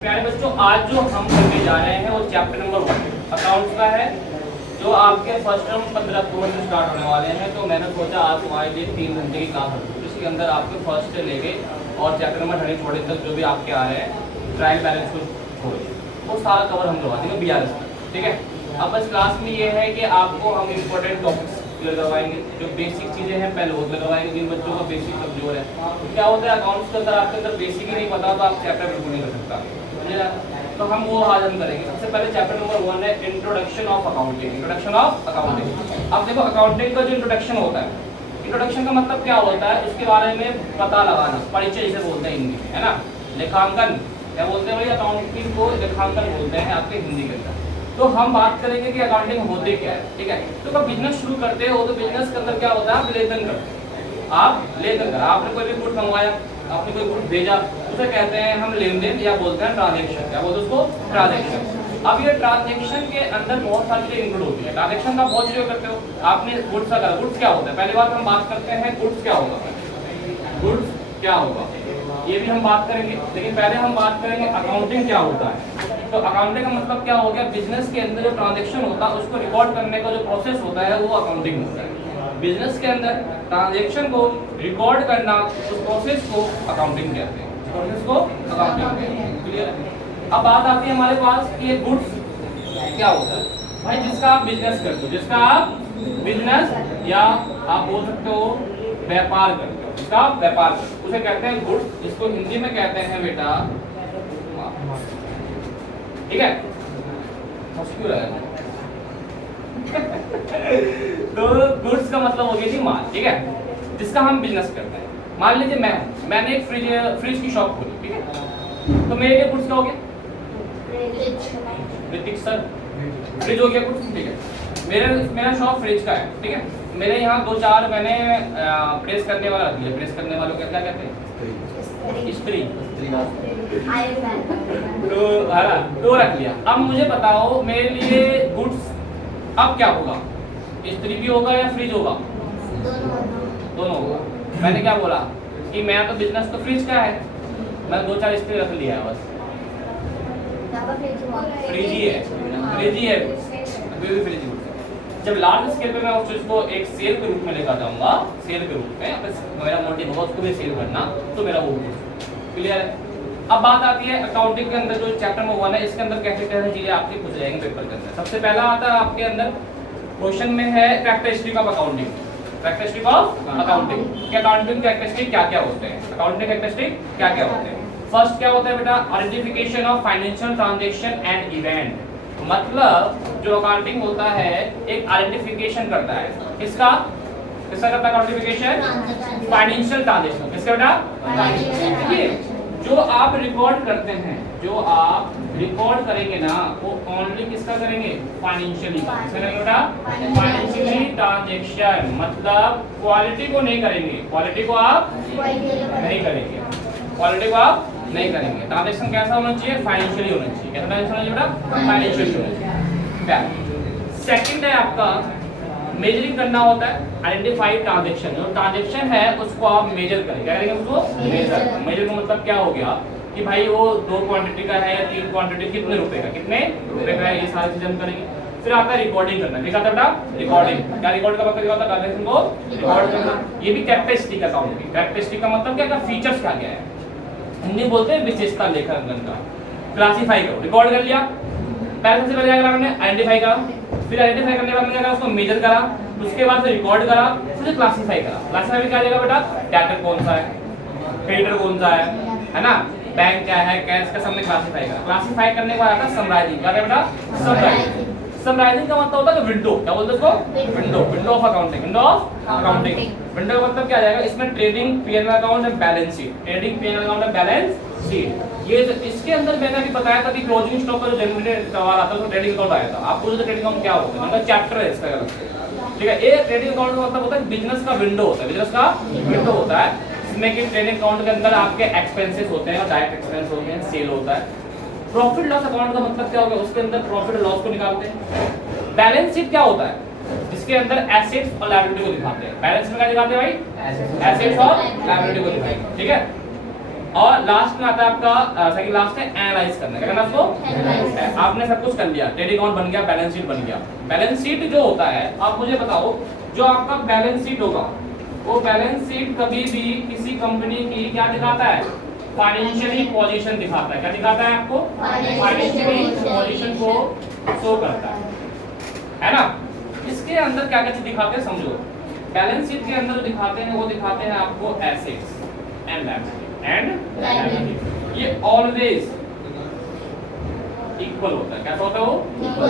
प्यारे बच्चों, आज जो हम करने जा रहे हैं वो चैप्टर नंबर 1 अकाउंट्स का है, जो आपके फर्स्ट टर्म 15 अक्टूबर से स्टार्ट होने वाले हैं। तो मैंने सोचा आज तुम्हारे लिए 3 घंटे की क्लास होगी, इसके अंदर आपके फर्स्ट से लेके और चैप्टर नंबर 30 छोड़े तक जो भी आपके आ रहे हैं ट्रायल बैलेंस को छोड़े वो सारा कवर हम करवा देंगे BRS में, ठीक है। अब बस क्लास में ये है कि आपको हम इम्पोर्टेंट टॉपिक्स क्लियर करवाएंगे, जो बेसिक चीज़ें हैं पहले वो क्लियर करवाएंगे। जिन बच्चों का बेसिक कमजोर है, क्या होता है अकाउंट्स के अंदर आपके अंदर बेसिक ही नहीं पता तो आप चैप्टर बिल्कुल नहीं कर सकता, तो हम वो आज हम करेंगे। सबसे पहले चैप्टर नंबर 1 है introduction of accounting. Introduction of accounting. अब देखो अकाउंटिंग का जो इंट्रोडक्शन होता है, इंट्रोडक्शन का मतलब क्या होता है, उसके बारे में पता लगाना, परिचय जिसे बोलते हैं हिंदी में, है ना। लेखांकन क्या बोलते हैं भाई, अकाउंटिंग को लेखांकन बोलते हैं आपके हिंदी के अंदर। तो हम बात करेंगे कि अकाउंटिंग होते क्या है, ठीक है। तो कब बिजनेस शुरू करते हो तो बिजनेस के अंदर क्या होता है, आप लेनदेन करते हैं। आप लेनदेन कर, आपने कोई भी गुड मंगवाया, आपने कोई गुड भेजा, उसे कहते हैं हम लेनदेन या बोलते हैं ट्रांजैक्शन। क्या बोलते हैं उसको, ट्रांजैक्शन। अब ये ट्रांजैक्शन के अंदर बहुत सारी चीजें इंक्लूड होती है। ट्रांजैक्शन का बहुत चीजें करते हो, आपने गुड्स का, गुड्स क्या होता है, पहली बात हम बात करते हैं गुड्स क्या होगा, गुड्स क्या होगा ये भी हम बात करेंगे। लेकिन पहले हम बात करेंगे अकाउंटिंग क्या होता है। तो अकाउंटिंग का मतलब क्या हो गया, बिजनेस के अंदर जो ट्रांजैक्शन होता है उसको रिकॉर्ड करने का जो प्रोसेस होता है वो अकाउंटिंग होता है। बिजनेस के अंदर ट्रांजैक्शन को रिकॉर्ड करना, उस प्रोसेस को अकाउंटिंग कहते हैं, प्रोसेस को अकाउंटिंग कहते हैं। क्लियर। अब बात आती है हमारे पास कि ये गुड्स क्या होता है भाई, जिसका आप बिजनेस करते हो, जिसका आप बिजनेस या आप बोल सकते हो व्यापार करते हो, जिसका आप व्यापार करते हो उसे कहते हैं गुड्स। इसको हिंदी में कहते हैं बेटा, ठीक है। क्यों रहा है तो गुड्स का मतलब हो गया जी माल, ठीक है, जिसका हम बिजनेस करते हैं। मान लीजिए मैंने एक फ्रिज की शॉप खोली, ठीक है, तो मेरे लिए गुड्स क्या हो गया, ऋतिक सर, फ्रिज हो गया गुड्स, ठीक है। मेरा शॉप फ्रिज का है, ठीक है। मेरे यहाँ 2-4 मैंने प्रेस करने वाला रख लिया। प्रेस करने वालों को क्या कहते हैं, स्त्री, तो रख लिया। अब मुझे बताओ मेरे लिए गुड्स अब क्या होगा, स्त्री भी होगा या फ्रिज होगा, दोनों होगा। मैंने क्या बोला कि मैं तो बिजनेस तो फ्रिज का है, मैं 2-4 स्त्री रख लिया है, बस फ्रिज ही है, फ्रिज ही है, अभी भी फ्रिज। जब लार्ज स्केल पे मैं उस चीज को एक सेल के रूप में लेकर जाऊंगा, सेल के रूप में मेरा मोटिव होगा उसको भी सेल करना, तो मेरा वो क्लियर है। अब बात आती है अकाउंटिंग के अंदर जो चैप्टर में 1 है, इसके अंदर कैसे कैसे चीजें आपकी पूछ जाएंगे पेपर के अंदर। सबसे पहला आता है आपके अंदर क्वेश्चन में है characteristic of accounting. Characteristic of accounting कि अकाउंटिंग कैरेक्टरिस्टिक क्या क्या होते हैं, अकाउंटिंग कैरेक्टरिस्टिक क्या क्या होते हैं। फर्स्ट क्या होता है बेटा, identification of financial transaction and event. मतलब जो अकाउंटिंग होता है एक आइडेंटिफिकेशन करता है, किसका करता है आइडेंटिफिकेशन, फाइनेंशियल ट्रांजैक्शन। किसका बेटा, जो आप रिकॉर्ड करते हैं, जो आप रिकॉर्ड करेंगे ना वो ओनली किसका करेंगे, फाइनेंशियली। किसका करेंगे बेटा, फाइनेंशियली ट्रांजैक्शन। मतलब क्वालिटी को नहीं करेंगे, क्वालिटी को आप नहीं करेंगे, क्वालिटी को आप नहीं करेंगे। ट्रांजैक्शन कैसा होना चाहिए, फाइनेंशियली होना चाहिए। कैसा ट्रांजैक्शन होना चाहिए बेटा, फाइनेंशियली होना चाहिए। सेकंड है आपका मेजरिंग करना होता है, आइडेंटिफाई ट्रांजैक्शन। जो ट्रांजैक्शन है उसको आप मेजर करें, क्या करेंगे उसको मेजर। मेजर का मतलब क्या हो गया कि भाई वो 2 क्वांटिटी का है या 3 क्वांटिटी, कितने रुपए का, कितने रुपए का है, ये सारी चीजें हम करेंगे। फिर आता है रिकॉर्डिंग करना। क्या करता है रिकॉर्डिंग, क्या रिकॉर्ड का मतलब क्या होता है, ट्रांजैक्शन को रिकॉर्ड करना। ये भी कैरेक्टरिस्टिक अकाउंट की। कैरेक्टरिस्टिक का मतलब क्या, फीचर्स क्या क्या है, हिंदी बोलते हैं विशेषता लेखांकन का। क्लासिफाई करो, रिकॉर्ड कर लिया, पहले सबसे पहले क्या करा हमने, आइडेंटिफाई करा, फिर आइडेंटिफाई करने के बाद क्या करा, उसको मेजर करा, उसके बाद से रिकॉर्ड करा, फिर क्लासिफाई करा। क्लासिफाई में क्या जाएगा बेटा, डेटर कौन सा है, क्रेडिटर कौन सा है ना, बैंक क्या है, कैश का, सबने क्लासिफाई करा। क्लासिफाई करने के बाद आता है समराइजिंग। क्या है बेटा, समराइजिंग। समराइजिंग का मतलब होता है विंडो, क्या बोलते हैं उसको, window, window of accounting, window of accounting. Window का मतलब क्या आ जाएगा, इसमें trading PNL account and balance sheet, trading PNL account and balance sheet. ये इसके अंदर मैंने अभी बताया था कि क्लोजिंग स्टॉक का जो जनरेट सवाल आता है तो ट्रेडिंग अकाउंट आया था। आपको जो ट्रेडिंग अकाउंट क्या होता है, मतलब चैप्टर है इसका अलग से, ठीक है। ये ट्रेडिंग अकाउंट का मतलब होता है बिजनेस का विंडो होता है, बिजनेस का विंडो होता है, इसमें कि ट्रेडिंग अकाउंट के अंदर आपके एक्सपेंसेस होते हैं, डायरेक्ट एक्सपेंस होते हैं, सेल होता है। प्रॉफिट लॉस अकाउंट का मतलब क्या होगा, उसके अंदर प्रॉफिट लॉस को निकालते हैं। बैलेंस शीट क्या होता है, जिसके अंदर एसेट्स और लायबिलिटी को दिखाते हैं। बैलेंस शीट में क्या दिखाते हैं भाई, एसेट्स और लायबिलिटी को दिखाएंगे, ठीक है। और लास्ट में आता है आपका सेकंड लास्ट है एनालाइज करना। क्या करना उसको? आपने सब कुछ कर लिया, ट्रेडिंग अकाउंट बन गया, बैलेंस शीट बन गया। बैलेंस शीट जो होता है, आप मुझे बताओ, जो आपका बैलेंस शीट होगा वो बैलेंस शीट कभी भी किसी कंपनी की क्या दिखाता है? फाइनेंशियली पोजीशन दिखाता है। क्या दिखाता है आपको? फाइनेंशियली पोजीशन को शो करता है ना। इसके अंदर क्या क्या चीज दिखाते हैं समझो। बैलेंस शीट के अंदर जो दिखाते हैं वो दिखाते हैं आपको एसेट्स एंड लायबिलिटी। ये ऑलवेज इक्वल होता है। क्या होता है वो?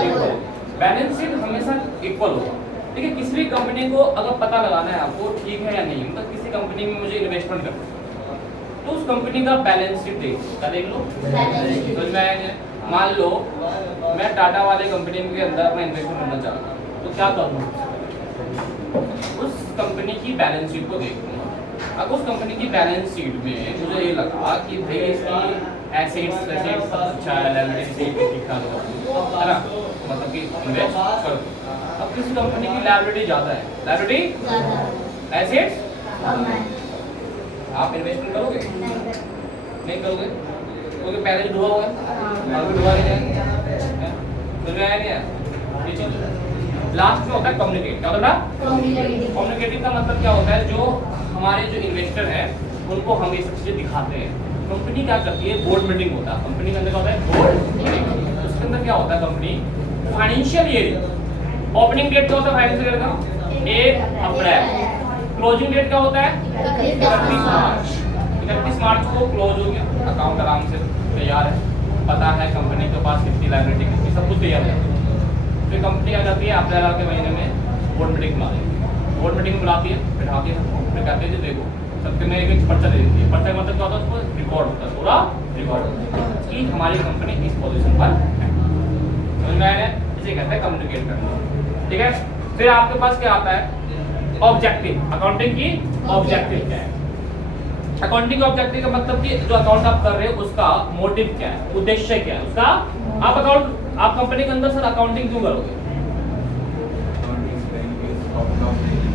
इक्वल। बैलेंस शीट हमेशा इक्वल होगा। ठीक है, किसी भी कंपनी को अगर पता लगाना है आपको ठीक है या नहीं, मतलब किसी कंपनी में मुझे इन्वेस्टमेंट करना है तो उस कंपनी का बैलेंस शीट देख लो। तो मैं मान लो मैं टाटा वाले कंपनी के अंदर अपना इन्वेस्टमेंट करना चाहता हूँ तो क्या करूँ? उस कंपनी की बैलेंस शीट को देखूंगा। अब उस कंपनी की बैलेंस शीट में मुझे ये लगा कि भाई इसकी एसेट्स अच्छा है, लायबिलिटी दिखा दो, है ना, मतलब कि इन्वेस्ट करो। अब किसी कंपनी की लायबिलिटी ज्यादा है, लायबिलिटी एसेट्स, आप इन्वेस्टमेंट करोगे? नहीं करोगे क्योंकि पहले जो डूबा हुआ है और भी डूबा नहीं जाएगा। समझ में आया नहीं? ये चीज लास्ट में होता है कम्युनिकेट। क्या होता है? कम्युनिकेटिंग का मतलब क्या होता है? जो हमारे जो इन्वेस्टर हैं उनको हम ये सब चीजें दिखाते हैं। कंपनी क्या करती है? बोर्ड मीटिंग होता है। कंपनी के अंदर क्या होता है? Board meeting. उसके अंदर क्या होता है? Company financial year opening date क्या होता है? फाइनेंशियल ईयर का 1 अप्रैल। क्लोजिंग डेट क्या होता है? 31 मार्च। 31 मार्च को क्लोज हो गया, अकाउंट आराम से तैयार है, पता है कंपनी के पास कितनी लायबिलिटी कितनी, सब कुछ तैयार है। फिर कंपनी आ जाती है अप्रैल के महीने में बोर्ड मीटिंग बुलाती है। बोर्ड मीटिंग बुलाती है, बिठाती है, फिर कहते हैं जी देखो सबके में एक पर्चा दे देती है। पर्चा मतलब क्या होता है? उसको रिकॉर्ड होता है, पूरा रिकॉर्ड होता है कि हमारी कंपनी इस पोजीशन पर है। समझ में आया? इसे कहते हैं कम्युनिकेट करना। ठीक है, फिर आपके पास क्या आता है? ऑब्जेक्टिव। अकाउंटिंग की ऑब्जेक्टिव क्या है? अकाउंटिंग ऑब्जेक्टिव का मतलब कि जो अकाउंट आप कर रहे हो उसका मोटिव क्या है, उद्देश्य क्या है उसका। आप कंपनी के अंदर सर अकाउंटिंग क्यों करोगे?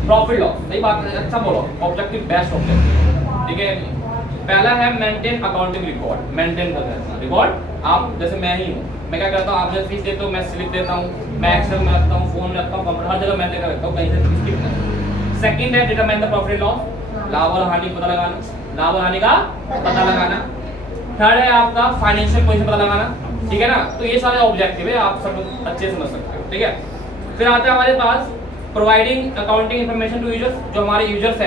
प्रॉफिट लॉस, सही बात है, अच्छा बोलो। ऑब्जेक्टिव बेस्ट ऑब्जेक्टिव, ठीक है। पहला है मेंटेन अकाउंटिंग रिकॉर्ड, मेंटेन करना रिकॉर्ड। आप जैसे मैं ही हूँ, मैं क्या करता हूँ, आप जब फीस देते हो मैं स्लिप देता हूँ, मैं एक्सेल में रखता हूँ, फोन में रखता हूँ, कंप्यूटर हर जगह मैं लेकर रखता हूँ, कहीं से स्किप नहीं। सेकंड है डिटरमाइन द प्रॉफिट लॉस, लाभ और हानि पता लगाना, लाभ और हानि का पता लगाना। थर्ड है आपका फाइनेंशियल पोजीशन पता लगाना, ठीक है ना। तो ये सारे ऑब्जेक्टिव है, आप सब अच्छे से समझ सकते हो, ठीक है। फिर आता है हमारे पास providing accounting information to users, जो हमारे यूजर्स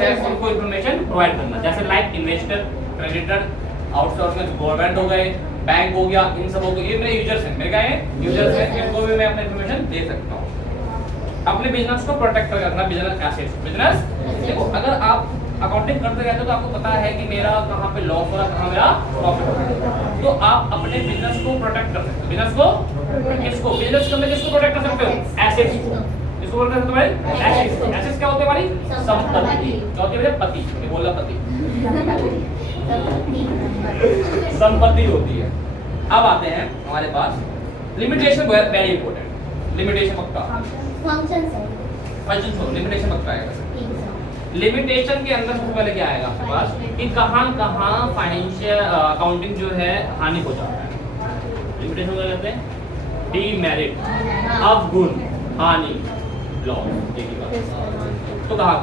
है उनको इन्फॉर्मेशन प्रोवाइड करना, जैसे like investor, creditor, outsourcing government हो गए, बैंक हो गया, इन सब हो गए, ये मेरे यूजर्स हैं, मेरे क्या है यूजर्स हैं, इनको भी मैं अपना इन्फॉर्मेशन दे सकता हूँ। अपने बिजनेस को प्रोटेक्ट करना, बिजनेस एसेट्स, बिजनेस देखो अगर आप अकाउंटिंग करते रहते हो तो आपको पता है कि मेरा कहाँ पे लॉस हो रहा है, कहाँ मेरा प्रॉफिट हो रहा है, तो आप अपने बिजनेस को प्रोटेक्ट कर सकते हो। बिजनेस को किसको, बिजनेस के अंदर किसको प्रोटेक्ट कर सकते हो? एसेट्स को। किसको प्रोटेक्ट कर सकते हो भाई? एसेट्स। एसेट्स क्या होते हैं हमारी? संपत्ति। क्या होती है मेरे? पति, ये बोला पति संपत्ति होती है। अब आते हैं हमारे पास लिमिटेशन, वेरी इंपॉर्टेंट। लिमिटेशन पक्का फंक्शन, लिमिटेशन पक्का है। लिमिटेशन के अंदर सबसे पहले क्या आएगा आपके पास कि कहाँ फाइनेंशियल अकाउंटिंग जो है हानि हो जाता है। लिमिटेशन क्या कहते हैं? डीमेरिट, अवगुण, हानि, लॉस। एक ही बात। तो कहाँ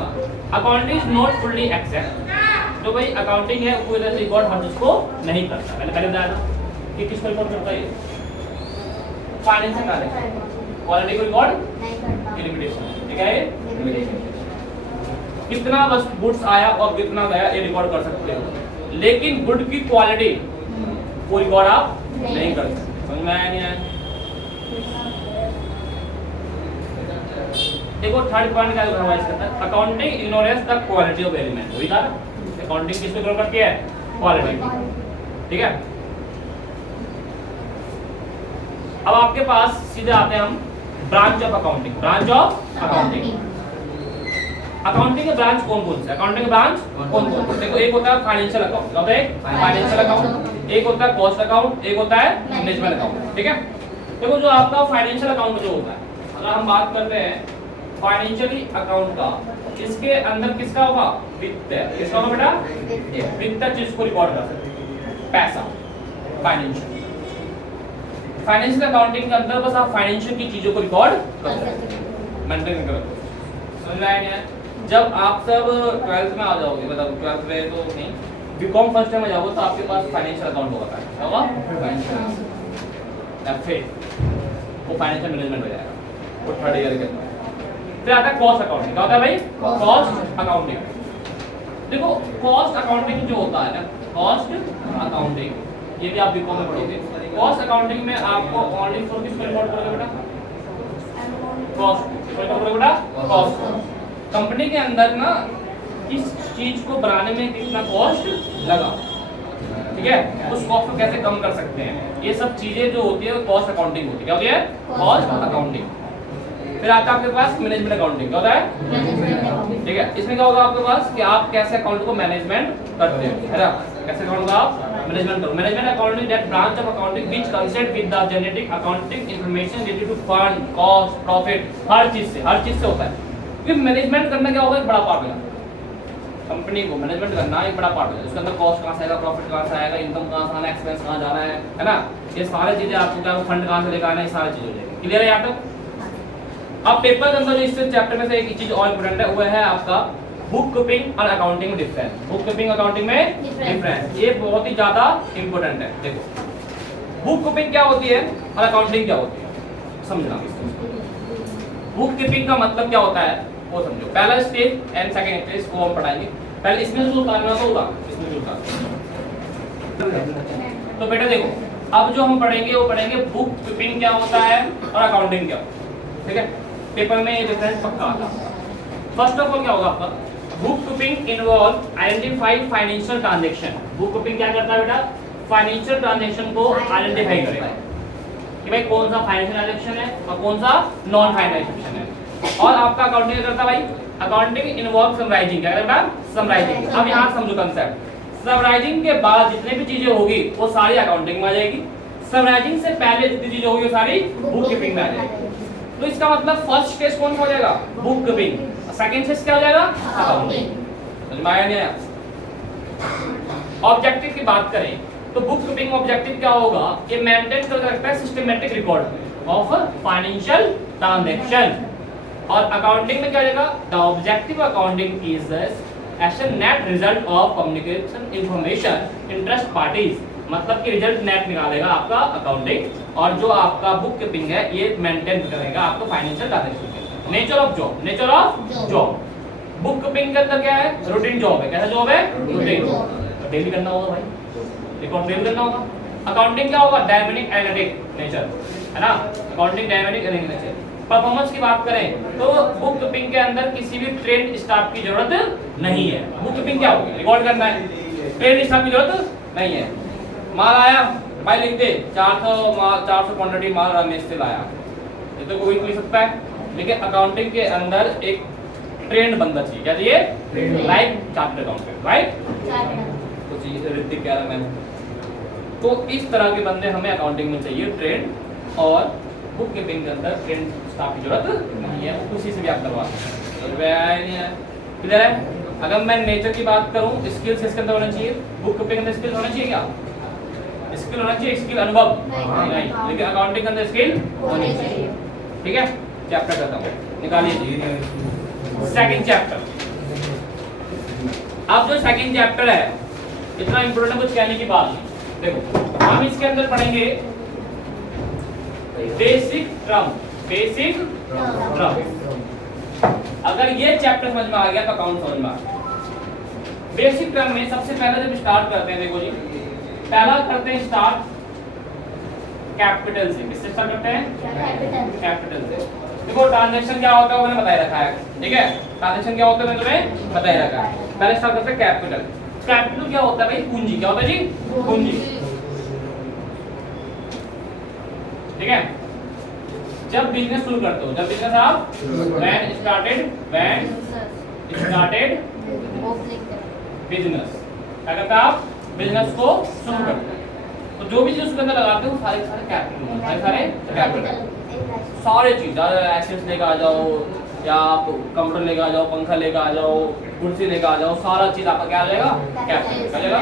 accounting is not fully accept, जो भाई अकाउंटिंग है वो इधर रिकॉर्ड हर चीज को नहीं करता। पहले बताया था कि किसको रिकॉर्ड करता है? फाइनेंशियल का क्वालिटी को रिकॉर्ड नहीं करता। लिमिटेशन, ठीक है, लिमिटेशन। कितना बस गुड्स आया और कितना गया ये रिकॉर्ड कर सकते हो, लेकिन गुड की क्वालिटी वो रिकॉर्ड आप नहीं कर सकते। समझ में आया नहीं आया? देखो थर्ड पॉइंट क्या रिवाइज करता है, accounting ignorance the quality of element. वही था अकाउंटिंग किसको इग्नोर करती है? क्वालिटी, ठीक है। अब आपके पास सीधे आते हैं हम branch of accounting. Branch of accounting, accounting के ब्रांच कौन कौन से? अकाउंटिंग के ब्रांच कौन कौन से? देखो एक होता है फाइनेंशियल अकाउंट, मतलब एक फाइनेंशियल अकाउंट, एक होता है कॉस्ट अकाउंट, एक होता है मैनेजमेंट अकाउंट, ठीक है। देखो जो आपका फाइनेंशियल अकाउंट जो होता है, अगर हम बात करते हैं फाइनेंशियली अकाउंट का, इसके अंदर किसका होगा? वित्त। किसका होगा बेटा? वित्त चीज को रिकॉर्ड कर सकते हैं, पैसा, फाइनेंशियल। फाइनेंशियल अकाउंटिंग के अंदर बस आप फाइनेंशियल की चीजों को रिकॉर्ड कर सकते हैं, मेंटेन कर सकते हैं। समझ में आया नहीं? जब आप सब 12th में आ जाओगे, मतलब 12th में तो नहीं, बीकॉम फर्स्ट टाइम में जाओगे तो आपके पास फाइनेंशियल अकाउंट होगा। क्या होगा? फाइनेंशियल, या फिर वो फाइनेंशियल मैनेजमेंट हो जाएगा वो थर्ड ईयर के अंदर। फिर आता है कॉस्ट अकाउंटिंग। क्या होता है भाई? Cost accounting. देखो कॉस्ट अकाउंटिंग जो होता है ना, कॉस्ट अकाउंटिंग, ये भी आप बीकॉम में पढ़ोगे। कॉस्ट अकाउंटिंग में आपको ओनली फॉर किसको रिकॉर्ड करोगे बेटा? कॉस्ट। किसको रिकॉर्ड करोगे बेटा? कॉस्ट। कंपनी के अंदर ना किस चीज को बनाने में कितना कॉस्ट लगा, ठीक है, उस कॉस्ट को कैसे कम कर सकते हैं, ये सब चीजें जो होती है वो कॉस्ट अकाउंटिंग होती है। क्या होती है? Cost accounting. फिर आता है आपके पास मैनेजमेंट अकाउंटिंग। क्या होता है? ठीक है, इसमें क्या होगा आपके पास कि आप कैसे अकाउंट को मैनेजमेंट करते हो, है ना? कैसे अकाउंट का आप मैनेजमेंट करो। Management accounting that branch of accounting which concern with the generating accounting information related to fund, cost, profit, हर चीज से होता है। क्योंकि मैनेजमेंट करना क्या होगा? एक बड़ा पार्ट है, कंपनी को मैनेजमेंट करना एक बड़ा पार्ट है। उसके अंदर कॉस्ट कहाँ से आएगा, प्रॉफिट कहाँ से आएगा, इनकम कहाँ से आना, एक्सपेंस कहाँ जाना है ना? ये सारी चीजें आपको क्या, फंड कहाँ से लेकर आना है, ये सारी चीजें हो जाएगी। क्लियर है यहाँ तक? अब पेपर के अंदर जो इस चैप्टर में से एक चीज और इंपॉर्टेंट है, वो है आपका बुक कीपिंग और अकाउंटिंग में डिफरेंस। बुक कीपिंग अकाउंटिंग में डिफरेंस, ये बहुत ही ज्यादा इंपॉर्टेंट है। देखो बुक कीपिंग क्या होती है और अकाउंटिंग क्या होती है, समझना। बुक कीपिंग का मतलब क्या होता है वो समझो। पहला स्टेज एंड सेकंड स्टेज को हम पढ़ाएंगे। पहले इसमें जो उतारना तो होगा, इसमें जो उतारना। तो बेटा देखो, अब जो हम पढ़ेंगे वो पढ़ेंगे बुक कीपिंग क्या होता है और अकाउंटिंग क्या होता है, ठीक है? पेपर में ये डिफरेंस पक्का आता है। फर्स्ट ऑफ ऑल क्या होगा आपका? Book keeping involve identify financial transaction. Book keeping क्या करता है बेटा? फाइनेंशियल ट्रांजैक्शन को आइडेंटिफाई करेगा कि भाई कौन सा फाइनेंशियल ट्रांजैक्शन है और कौन सा नॉन फाइनेंशियल ट्रांजैक्शन है। और आपका अकाउंटिंग क्या करता है भाई? Accounting involve summarising. क्या करता है? समराइजिंग। अब यहाँ समझो कंसेप्ट। समराइजिंग के बाद जितने भी चीजें होगी वो सारी अकाउंटिंग में आ जाएगी। समराइजिंग से पहले जितनी चीजें होगी वो सारी बुक कीपिंग में आ जाएगी। तो इसका मतलब फर्स्ट स्टेज कौन सा हो जाएगा? Book keeping. सेकंड स्टेज क्या हो जाएगा? अकाउंटिंग। समझ में आया नहीं आया? ऑब्जेक्टिव की बात करें तो बुक कीपिंग ऑब्जेक्टिव क्या होगा? ये मेंटेन कर रखता है systematic record of financial transaction. और अकाउंटिंग में क्या हो जाएगा? The objective accounting is as a net result of communication information interest parties. मतलब कि रिजल्ट नेट निकालेगा आपका अकाउंटिंग, और जो आपका बुक कीपिंग है ये मेंटेन करेगा आपको financial transaction. Nature of job, nature of job. Book keeping के अंदर क्या है? रूटीन जॉब है। कैसा जॉब है? रूटीन। डेली करना होगा भाई, रिकॉर्ड डेली करना होगा। अकाउंटिंग क्या होगा? डायनामिक एनालिटिक नेचर, है ना? Accounting dynamic analytic nature. Performance की बात करें तो बुक कीपिंग के अंदर किसी भी ट्रेंड स्टाफ की जरूरत नहीं है। बुक कीपिंग क्या होगी? रिकॉर्ड करना है, ट्रेंड स्टाफ की जरूरत नहीं है। माल आया भाई लिख दे 400 क्वांटिटी माल रमेश से लाया, ये तो कोई लिख सकता है। लेकिन अकाउंटिंग के अंदर एक ट्रेंड बंदा चाहिए। क्या चाहिए? Like chartered accountant, right? कुछ ऋतिक कह रहा मैं, तो इस तरह के बंदे हमें अकाउंटिंग में चाहिए, ट्रेंड। और बुक कीपिंग के अंदर ट्रेंड स्टाफ की जरूरत नहीं है, वो किसी से भी आप करवा सकते हैं। क्लियर है? अगर मैं नेचर की बात करूं, स्किल्स इसके अंदर होना चाहिए। बुक कीपिंग के अंदर स्किल्स होना चाहिए। क्या स्किल होना चाहिए? स्किल अनुभव नहीं, लेकिन अकाउंटिंग के अंदर स्किल होनी चाहिए। ठीक है, चैप्टर करता हूं, निकालिए सेकंड चैप्टर। अब जो सेकंड चैप्टर है इतना इंपोर्टेंट कुछ कहने की बात नहीं। देखो हम इसके अंदर पढ़ेंगे बेसिक टर्म, बेसिक टर्म। अगर ये चैप्टर समझ में आ गया तो अकाउंट समझ में आ गया। बेसिक टर्म में सबसे पहले जब स्टार्ट करते हैं, देखो जी पहला करते हैं स्टार्ट कैपिटल से। किससे स्टार्ट करते हैं? कैपिटल से। देखो ट्रांजैक्शन क्या होता है मैंने बताया रखा है, ठीक है? ट्रांजैक्शन क्या होता है मैंने तुम्हें बताया रखा है। पहले स्टार्ट करते हैं कैपिटल। कैपिटल क्या होता है भाई? पूंजी। क्या होता है जी? पूंजी। ठीक है, जब बिजनेस शुरू करते हो, जब बिजनेस आप when started बिजनेस, क्या करते हैं आप? बिजनेस को शुरू करते हैं। तो जो भी चीज उसके अंदर लगाते हो सारे कैपिटल, सारे कैपिटल, सारे चीज एसेट्स लेकर आ जाओ, या आप कंप्यूटर लेकर आ जाओ, पंखा लेकर आ जाओ, कुर्सी लेकर आ जाओ, सारा चीज आपका क्या आ जाएगा, कैपिटल क्या जाएगा।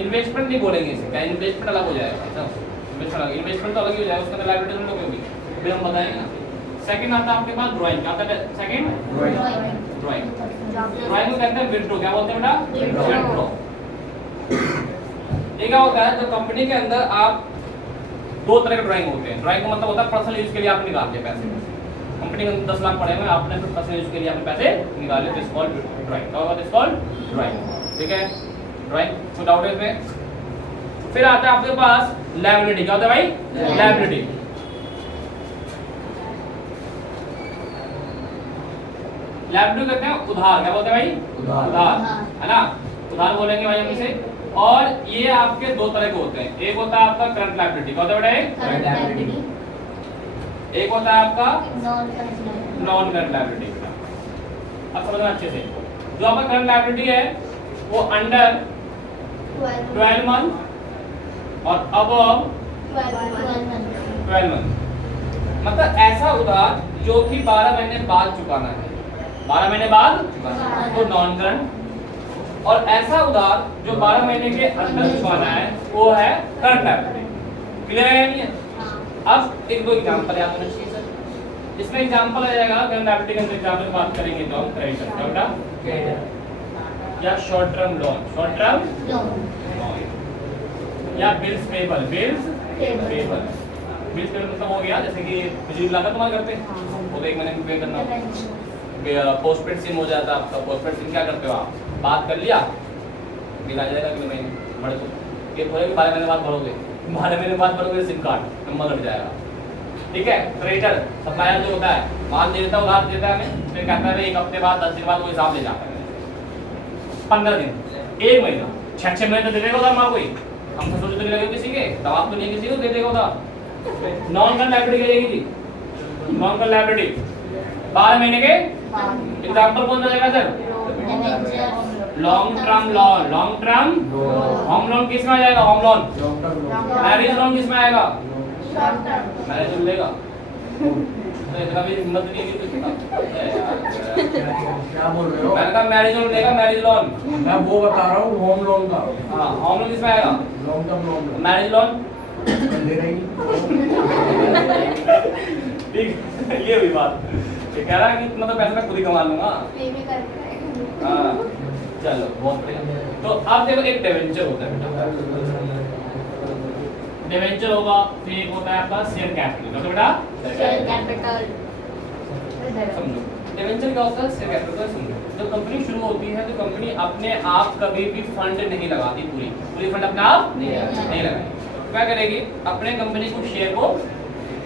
इन्वेस्टमेंट नहीं बोलेंगे इसे, क्या इन्वेस्टमेंट अलग हो जाएगा, इन्वेस्टमेंट तो अलग ही हो जाएगा, उसका तो लायबिलिटी अलग होगी, फिर हम बताएंगे। सेकंड आता है आपके पास ड्राइंग, क्या आता है सेकंड ड्राइंग। ड्राइंग को कहते हैं विंडो, क्या बोलते हैं बेटा, विंडो। ये क्या होता है, जब कंपनी के अंदर आप दो तरह के ड्राइंग होते हैं। ड्राइंग का मतलब होता है पर्सनल यूज के लिए आप निकालते हैं पैसे, कंपनी के 10 लाख पड़े हुए आपने फिर पर्सनल यूज के लिए आपने पैसे निकाले, दिस कॉल्ड ड्राइंग। क्या होगा, दिस कॉल्ड ड्राइंग, ठीक है ड्राइंग, कोई डाउट है इसमें। फिर आता है आपके पास लायबिलिटी, क्या होता है भाई, लायबिलिटी। लायबिलिटी कहते हैं उधार, क्या बोलते हैं भाई, उधार, है ना, उधार बोलेंगे भाई हम इसे। और ये आपके दो तरह के होते हैं, एक होता है आपका करंट लायबिलिटी, क्या होता है बेटा, एक होता है आपका नॉन करंट लायबिलिटी। अब समझना अच्छे से, जो आपका करंट लायबिलिटी है वो अंडर 12 मंथ और अबव 12 मंथ, मतलब ऐसा उधार जो कि 12 महीने बाद चुकाना है, 12 महीने बाद तो नॉन करंट, और ऐसा उधार जो 12 महीने के अंदर चुकाना है वो है करंट लायबिलिटी। क्लियर है नहीं है? अब एक दो एग्जांपल याद होना चाहिए सर। इसमें एग्जांपल आ जाएगा करंट लायबिलिटी के अंदर, एग्जांपल की बात करेंगे तो हम क्रेडिटर, क्या बेटा, या short term loan, short term loan, या bills payable, bills payable. Bills payable मतलब हो गया जैसे कि बिजली बिल आता है तुम्हारे घर पे, वो तो 1 महीने में पे करना। पोस्टपेड सिम हो जाता है आपका, पोस्टपेड सिम क्या करते हो आप, बात कर लिया, बिल आ जाएगा अगले महीने, बढ़ तो ये बोलेगा 12 महीने बाद भरोगे, 12 महीने बाद भरोगे सिम कार्ड नंबर लग जाएगा, ठीक है। क्रेडिटर सप्लायर जो होता है, माल देता है, उधार देता है हमें, फिर कहता है 1 हफ्ते बाद 10 दिन बाद वो हिसाब ले जाता है, 15 दिन 1 महीना 6 महीने तो दे देगा उधार माल कोई, हम तो सोचे तो नहीं लगे किसी के, दबाव तो नहीं किसी को दे देगा उधार। नॉन करंट लायबिलिटी क्या जाएगी, नॉन करंट लायबिलिटी 12 महीने के एग्जांपल कौन सा जाएगा sir, long term loan, long term home loan किसमें आ जाएगा, होम लोन, मैरिज लोन किसमें आएगा, मैरिज लोन लेगा, तो इतना भी हिम्मत नहीं है कि क्या बोल रहे हो, मैंने कहा मैरिज लोन लेगा, मैरिज लोन, मैं वो बता रहा हूँ होम लोन का। हाँ होम लोन किसमें आएगा, long term loan, marriage loan, दे रही ठीक ये हुई बात, ये कह रहा है कि मतलब पैसे मैं खुद ही कमा लूंगा। हाँ चलो बहुत बढ़िया। तो अब देखो एक डिवेंचर होता है बेटा, डिवेंचर होगा, फिर एक होता है आपका शेयर कैपिटल, तो बेटा शेयर कैपिटल समझो डिवेंचर क्या होता है, शेयर कैपिटल समझो। जब कंपनी शुरू होती है तो कंपनी अपने आप कभी भी फंड नहीं लगाती, पूरी फंड अपने आप नहीं लगाएगी, क्या करेगी, अपने कंपनी को शेयर को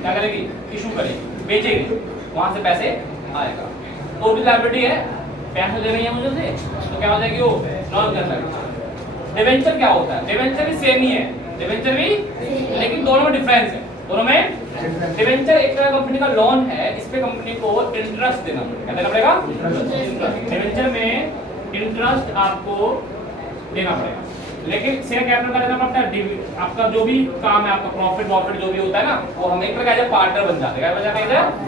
क्या करेगी, इशू करेगी, बेचेगी, वहां से पैसे आएगा, तो भी लायबिलिटी है, पैसे ले रही है मुझे से, तो क्या हो जाएगी वो नॉन करंट लायबिलिटी। डिवेंचर क्या होता है, डिवेंचर भी सेम ही है, डिवेंचर भी, लेकिन दोनों में डिफरेंस है, दोनों में डिवेंचर एक तरह कंपनी का लोन है, इस पे कंपनी को इंटरेस्ट देना पड़ेगा, डिवेंचर में इंटरेस्ट आपको देना पड़ेगा, लेकिन शेयर कैपिटल का देना पड़ता है, आपका जो भी काम है, आपका प्रॉफिट जो भी होता है ना, वो हम एक प्रकार से पार्टनर बन जाते हैं,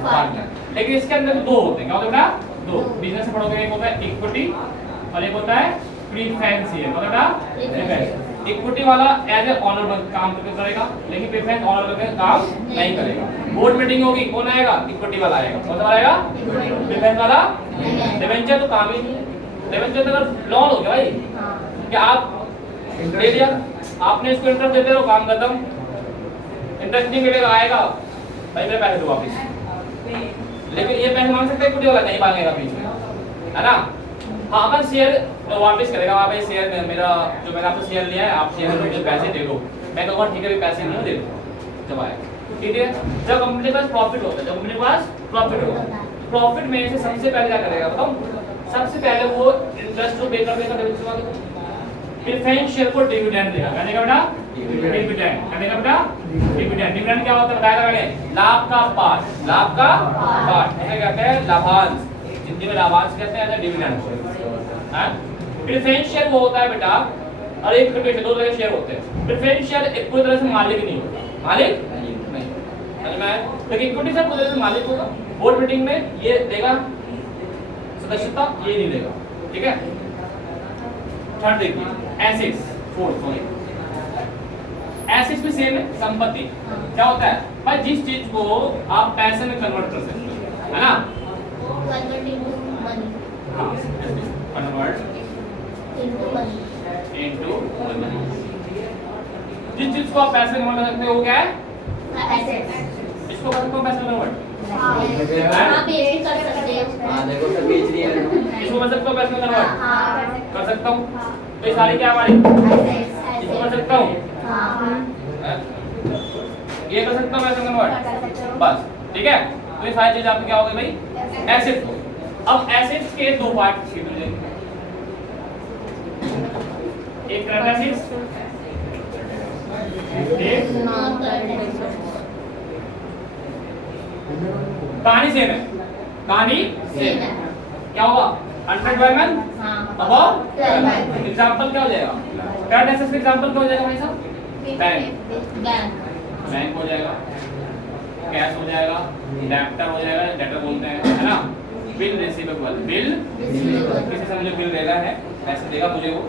पार्टनर। लेकिन इसके अंदर दो होते हैं, क्या होता है, दो बिजनेस पढ़ोगे, एक होता है इक्विटी और एक होता है प्रीफरेंस शेयर, क्या होता है, इक्विटी वाला एज ए ऑनर काम करेगा, लेकिन प्रेफरेंस ऑनर करके काम नहीं करेगा। बोर्ड मीटिंग होगी, कौन आएगा, इक्विटी वाला आएगा, कौन सा आएगा, प्रेफरेंस वाला। डिवेंचर तो काम ही नहीं है, डिवेंचर तो लोन हो गया भाई, कि आप दे दिया, आपने इसको इंटरेस्ट देते रहो, काम खत्म, इंटरेस्ट नहीं मिलेगा, आएगा भाई मेरे पैसे दो वापस, लेकिन ये पैसे मांग सकते इक्विटी वाला नहीं मांगेगा बीच में, है ना। हाँ अपन शेयर वापस करेगा, वहाँ पे शेयर मेरा जो मैंने आपसे शेयर लिया है, आप शेयर में मुझे पैसे दे दो, मैं कहूँगा ठीक है पैसे नहीं दे दो, जब आए ठीक है। जब कंपनी के पास प्रॉफिट होता है, जब कंपनी के पास प्रॉफिट होता है, प्रॉफिट में से सबसे पहले क्या करेगा बताओ, सबसे पहले वो इंटरेस्ट जो पे कर देगा प्रेफरेंस शेयर को डिविडेंड देगा, क्या देगा बेटा, डिविडेंड, क्या देगा बेटा, डिविडेंड। डिविडेंड क्या होता है बताया था मैंने, लाभ का पार्ट, लाभ का पार्ट इसे कहते हैं लाभांश, हिंदी में लाभांश कहते हैं, डिविडेंड। प्रेफरेंस शेयर वो होता है बेटा, और एक दो तरह के शेयर होते हैं। प्रेफरेंस शेयर एक कोई तरह से मालिक नहीं होता, मालिक नहीं, समझ में आया? लेकिन इक्विटी से पोजीशन मालिक होगा, बोर्ड मीटिंग में ये देगा सदस्यता, ये नहीं देगा, ठीक है। थर्ड देखिए एसेट्स, फोर्थ सॉरी, एसेट्स भी सेम है, संपत्ति। क्या होता है भाई, जिस चीज को आप पैसे में कन्वर्ट कर सकते हो, है ना, कन्वर्ट इनटू मनी, हाँ, convert into money, into money. जिस चीज को आप पैसे में कन्वर्ट कर सकते हो वो क्या है, एसेट्स। इसको कर सकते हो पैसे में कन्वर्ट, आप ये भी कर सकते हो। हाँ देखो सब बेच रही है। इसको कर सकते हो पैसे में कन्वर्ट, हाँ, कर सकता हूँ। तो ये सारी क्या हमारी, इसको कर सकता हूँ, ये कर सकता हूँ पैसे में कन्वर्ट, बस, ठीक है। तो ये सारी चीज आपकी क्या हो गई भाई, एसेट्स हो। अब एसेट्स के दो पार्ट सीधे हो जाएंगे, एक करंट एसेट्स, एक नॉन करंट। कहानी सेम है, कहानी सेम है। क्या होगा, 100 बाय मन अबव 12। एग्जांपल क्या हो जाएगा, करंट एसेट्स का एग्जांपल क्या हो जाएगा भाई साहब, बैंक, बैंक हो जाएगा, कैश हो जाएगा, डेब्टर हो जाएगा, डेटर बोलते हैं, है ना, बिल रिसीवेबल, बिल किसी से मुझे बिल देना है, पैसे देगा मुझे वो।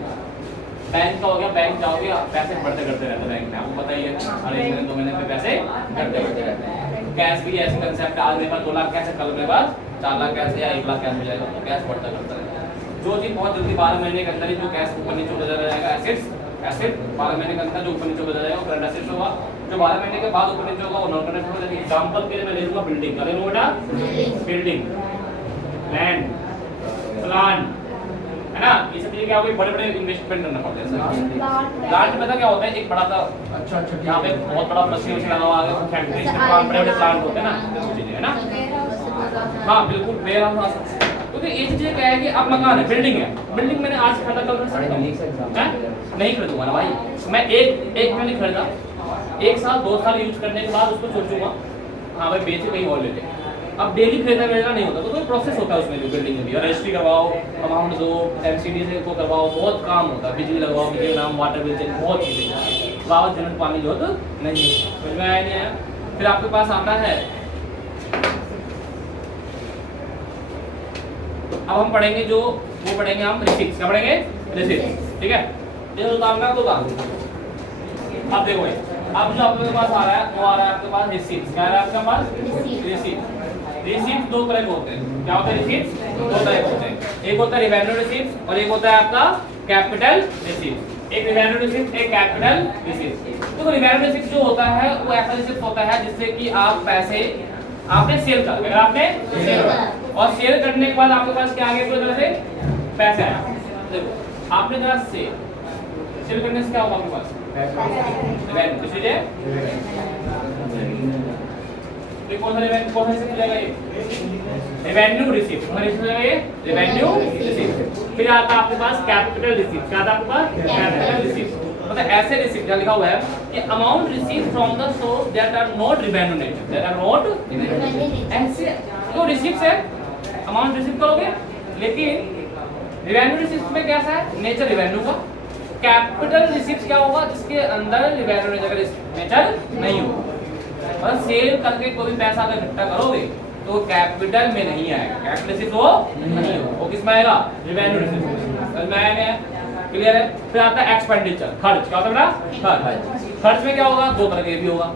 बैंक का हो गया, बैंक जाओगे आप पैसे बढ़ते करते रहते हैं बैंक में, आपको पता ही है, हर एक महीने 2 महीने पे पैसे बढ़ते बढ़ते रहते हैं। कैश भी ऐसे कंसेप्ट, आज मेरे पास 2 लाख कैश है, कल मेरे पास 4 लाख कैश या 1 लाख कैश हो जाएगा, तो कैश बढ़ता करता रहेगा। जो चीज बहुत जल्दी 12 महीने के अंदर ही जो कैश ऊपर नीचे होता जाएगा, एसेट्स, एसेट 12 महीने के अंदर जो ऊपर नीचे होता जाएगा वो करंट एसेट्स होगा। जो 12 महीने के बाद ऊपर नीचे होगा वो नॉन करंट एसेट्स होगा। एग्जांपल के लिए मैं ले लूंगा बिल्डिंग, अरे बेटा बिल्डिंग, लैंड, प्लांट, है ना, ये सब चीजें क्या होगी, बड़े बड़े इन्वेस्टमेंट करना पड़ता है। प्लांट में क्या होता है, एक बड़ा सा अच्छा अच्छा यहाँ पे बहुत बड़ा मशीन लगा हुआ है, फैक्ट्री से बड़े बड़े प्लांट होते हैं ना, वो चीजें, है ना, हाँ बिल्कुल वेयर हाउस। क्योंकि ये चीजें क्या है कि अब मकान है, बिल्डिंग है, बिल्डिंग मैंने आज खरीदा कल खरीद सकता हूं, नहीं खरीदूंगा ना भाई, मैं एक में नहीं खरीदा, 1 साल 2 साल यूज करने के बाद उसको सोचूंगा हाँ भाई बेचे कहीं और ले ले। अब डेली खरीदना बेचना नहीं होता, तो कोई प्रोसेस होता है उसमें भी, बिल्डिंग में भी, रजिस्ट्री करवाओ, अमाउंट दो, एमसीडी से को करवाओ, बहुत काम होता है, बिजली लगवाओ, बिजली नाम, वाटर बिल चेंज, बहुत चीजें, बाबा जनरल पानी जो तो नहीं, समझ में आया नहीं आया। फिर आपके पास आता है, अब हम पढ़ेंगे जो वो पढ़ेंगे हम रिसीट्स, क्या पढ़ेंगे, रिसीट्स, ठीक है। ये उतारना तो उतार, अब देखो भाई, अब जो आपके पास आ रहा है वो आ रहा है आपके पास रिसीट्स, क्या आ रहा है आपके पास, रिसीट्स। रिसीट्स 2 तरह के होते हैं, क्या होते हैं, रिसीट्स 2 तरह के होते हैं, एक होता है रिवेन्यू रिसीट्स और एक होता है आपका कैपिटल रिसीट्स। एक रिवेन्यू रिसीट्स, एक कैपिटल रिसीट्स। तो रिवेन्यू रिसीट्स जो होता है वो ऐसा रिसीट्स होता है जिससे कि आप पैसे आपने सेल कर, अगर आपने सेल कर और सेल करने के बाद आपके पास क्या आ गया, पूरी तरह से पैसा आया। देखो आपने जरा सेल करने से क्या होगा आपके पास, रिवेन्यू, इसलिए कौन सा रिवेन्यू, कौन सा रिसीप्ट जाएगा, ये रिवेन्यू रिसीप्ट, कौन रिसीप्ट जाएगा, ये रिवेन्यू रिसीप्ट। फिर आता है आपके पास कैपिटल रिसीप्ट, क्या आता है आपके पास, कैपिटल रिसीप्ट, मतलब ऐसे रिसीप्ट क्या लिखा हुआ है कि amount received from the source that are not revenue nature, that are not ऐसे, तो रिसीप्ट है अमाउंट रिसीव करोगे, लेकिन रिवेन्यू रिसीप्ट में कैसा है, नेचर रिवेन्यू का। कैपिटल रिसीप्ट क्या होगा, जिसके अंदर रिवेन्यू नेचर नहीं होगा, और सेल करके कोई पैसा अगर इकट्ठा करोगे तो कैपिटल में नहीं आएगा, कैपिटल रिसीप्ट वो नहीं होगा, वो किस में आएगा, रिवेन्यू रिसीप्ट। समझ में आया, क्लियर है। फिर आता है एक्सपेंडिचर, खर्च, क्या होता है खर्च। खर्च में क्या होगा, 2 तरह के भी होगा,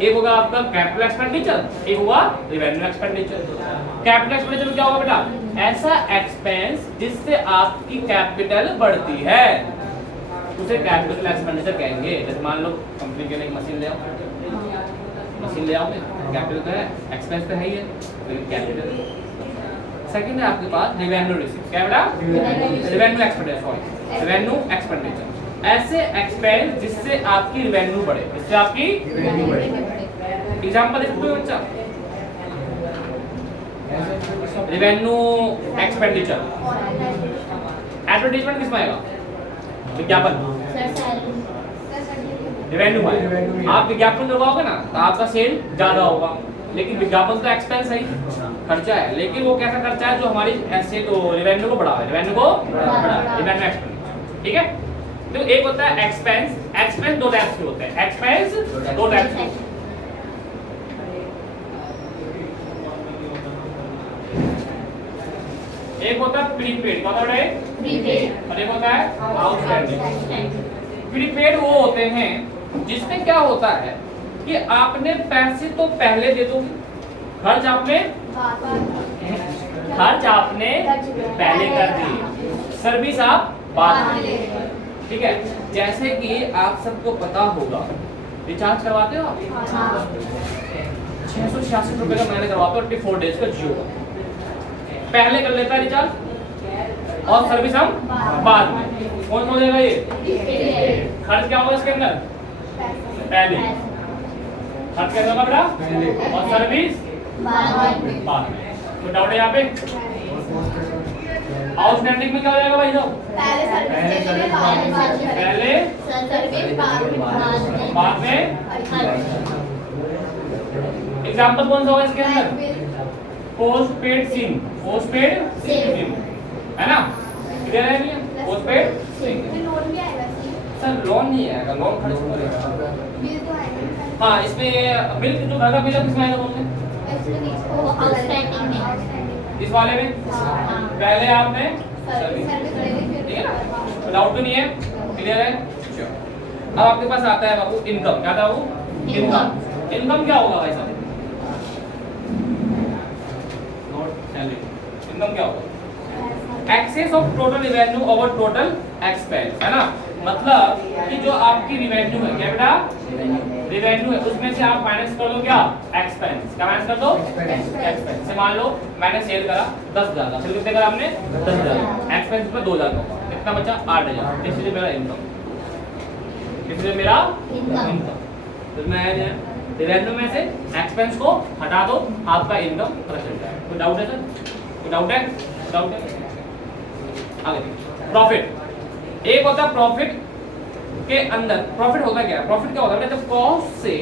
एक होगा आपका कैपिटल एक्सपेंडिचर, एक होगा रिवेन्यू एक्सपेंडिचर। कैपिटल एक्सपेंडिचर में क्या होगा बेटा, ऐसा एक्सपेंस जिससे आपकी कैपिटल बढ़ती है, उसे कैपिटल एक्सपेंडिचर कहेंगे। जैसे मान लो कंपनी के लिए एक मशीन ले आओ, मशीन ले आओगे, कैपिटल तो है, एक्सपेंस तो है ही है, लेकिन कैपिटल। सेकंड है आपके पास रिवेन्यू रिसीप्ट, क्या बेटा, revenue expenditure, sorry revenue expenditure, ऐसे एक्सपेंस जिससे आपकी रिवेन्यू बढ़े, जिससे आपकी एग्जांपल देखो कोई बच्चा, रिवेन्यू एक्सपेंडिचर, एडवर्टाइजमेंट किसमें आएगा, विज्ञापन, रिवेन्यू में आप विज्ञापन करवाओगे ना तो आपका सेल ज्यादा होगा, लेकिन विज्ञापन तो एक्सपेंस है, खर्चा है, लेकिन वो कैसा खर्चा है जो हमारी ऐसे तो रिवेन्यू को बढ़ावे, रिवेन्यू को बढ़ावे, रिवेन्यू एक्सपेंडिचर, ठीक है। तो एक होता है एक्सपेंस, एक्सपेंस 2 टाइप्स के होते हैं, एक्सपेंस 2 टाइप्स के, एक होता है प्रीपेड, क्या होता है? प्रीपेड और एक होता है आउटस्टैंडिंग। प्रीपेड वो होते हैं जिसमें क्या होता है कि आपने पैसे तो पहले दे दोगे, खर्च आपने पहले कर दी, सर्विस आप बाद में। ठीक है, जैसे कि आप सबको पता होगा रिचार्ज करवाते हो आप 666 रुपए का महीने करवाते हो 24 डेज का जियो का, पहले कर लेता है रिचार्ज और सर्विस हम बाद में। कौन हो जाएगा ये? खर्च क्या होगा इसके अंदर? पहले खर्च क्या होगा बेटा? और सर्विस बाद में। तो डाउट है यहाँ पे? आउटस्टैंडिंग में क्या हो जाएगा भाई साहब? पहले बाद में। एग्जाम्पल कौन सा होगा इसके अंदर? Post paid SIM, post paid SIM है ना? क्लियर है भैया? Post paid SIM. Sir loan नहीं आएगा, लोन खर्च करेगा। हाँ, इसमें बिल जो घर का बिल है किसमें आएगा बोलते हैं? इस वाले में पहले आपने ठीक है ना, डाउट तो नहीं है? क्लियर है? अब आपके पास आता है बाबू इनकम। क्या था वो? इनकम। इनकम क्या होगा भाई साहब? इनकम क्या होगा? Excess of total revenue over total expense, है ना? मतलब कि जो आपकी रेवेन्यू है, क्या बेटा? रेवेन्यू है, उसमें से आप माइनस कर दो क्या? एक्सपेंस। क्या माइनस कर दो? एक्सपेंस। से मान लो मैंने सेल करा 10,000 का, सेल कितने करा आपने? 10,000, एक्सपेंस पे 2,000 का, कितना बचा? 8,000। इसलिए मेरा इनकम, इसलिए मेरा इनकम। तो मैं रेवेन्यू में से एक्सपेंस को हटा दो, आपका इनकम पता चल जाएगा। कोई डाउट है सर? कोई डाउट है? डाउट है? आगे प्रॉफिट। एक होता है प्रॉफिट के अंदर, प्रॉफिट होता क्या है? प्रॉफिट क्या होता है? जब कॉस्ट से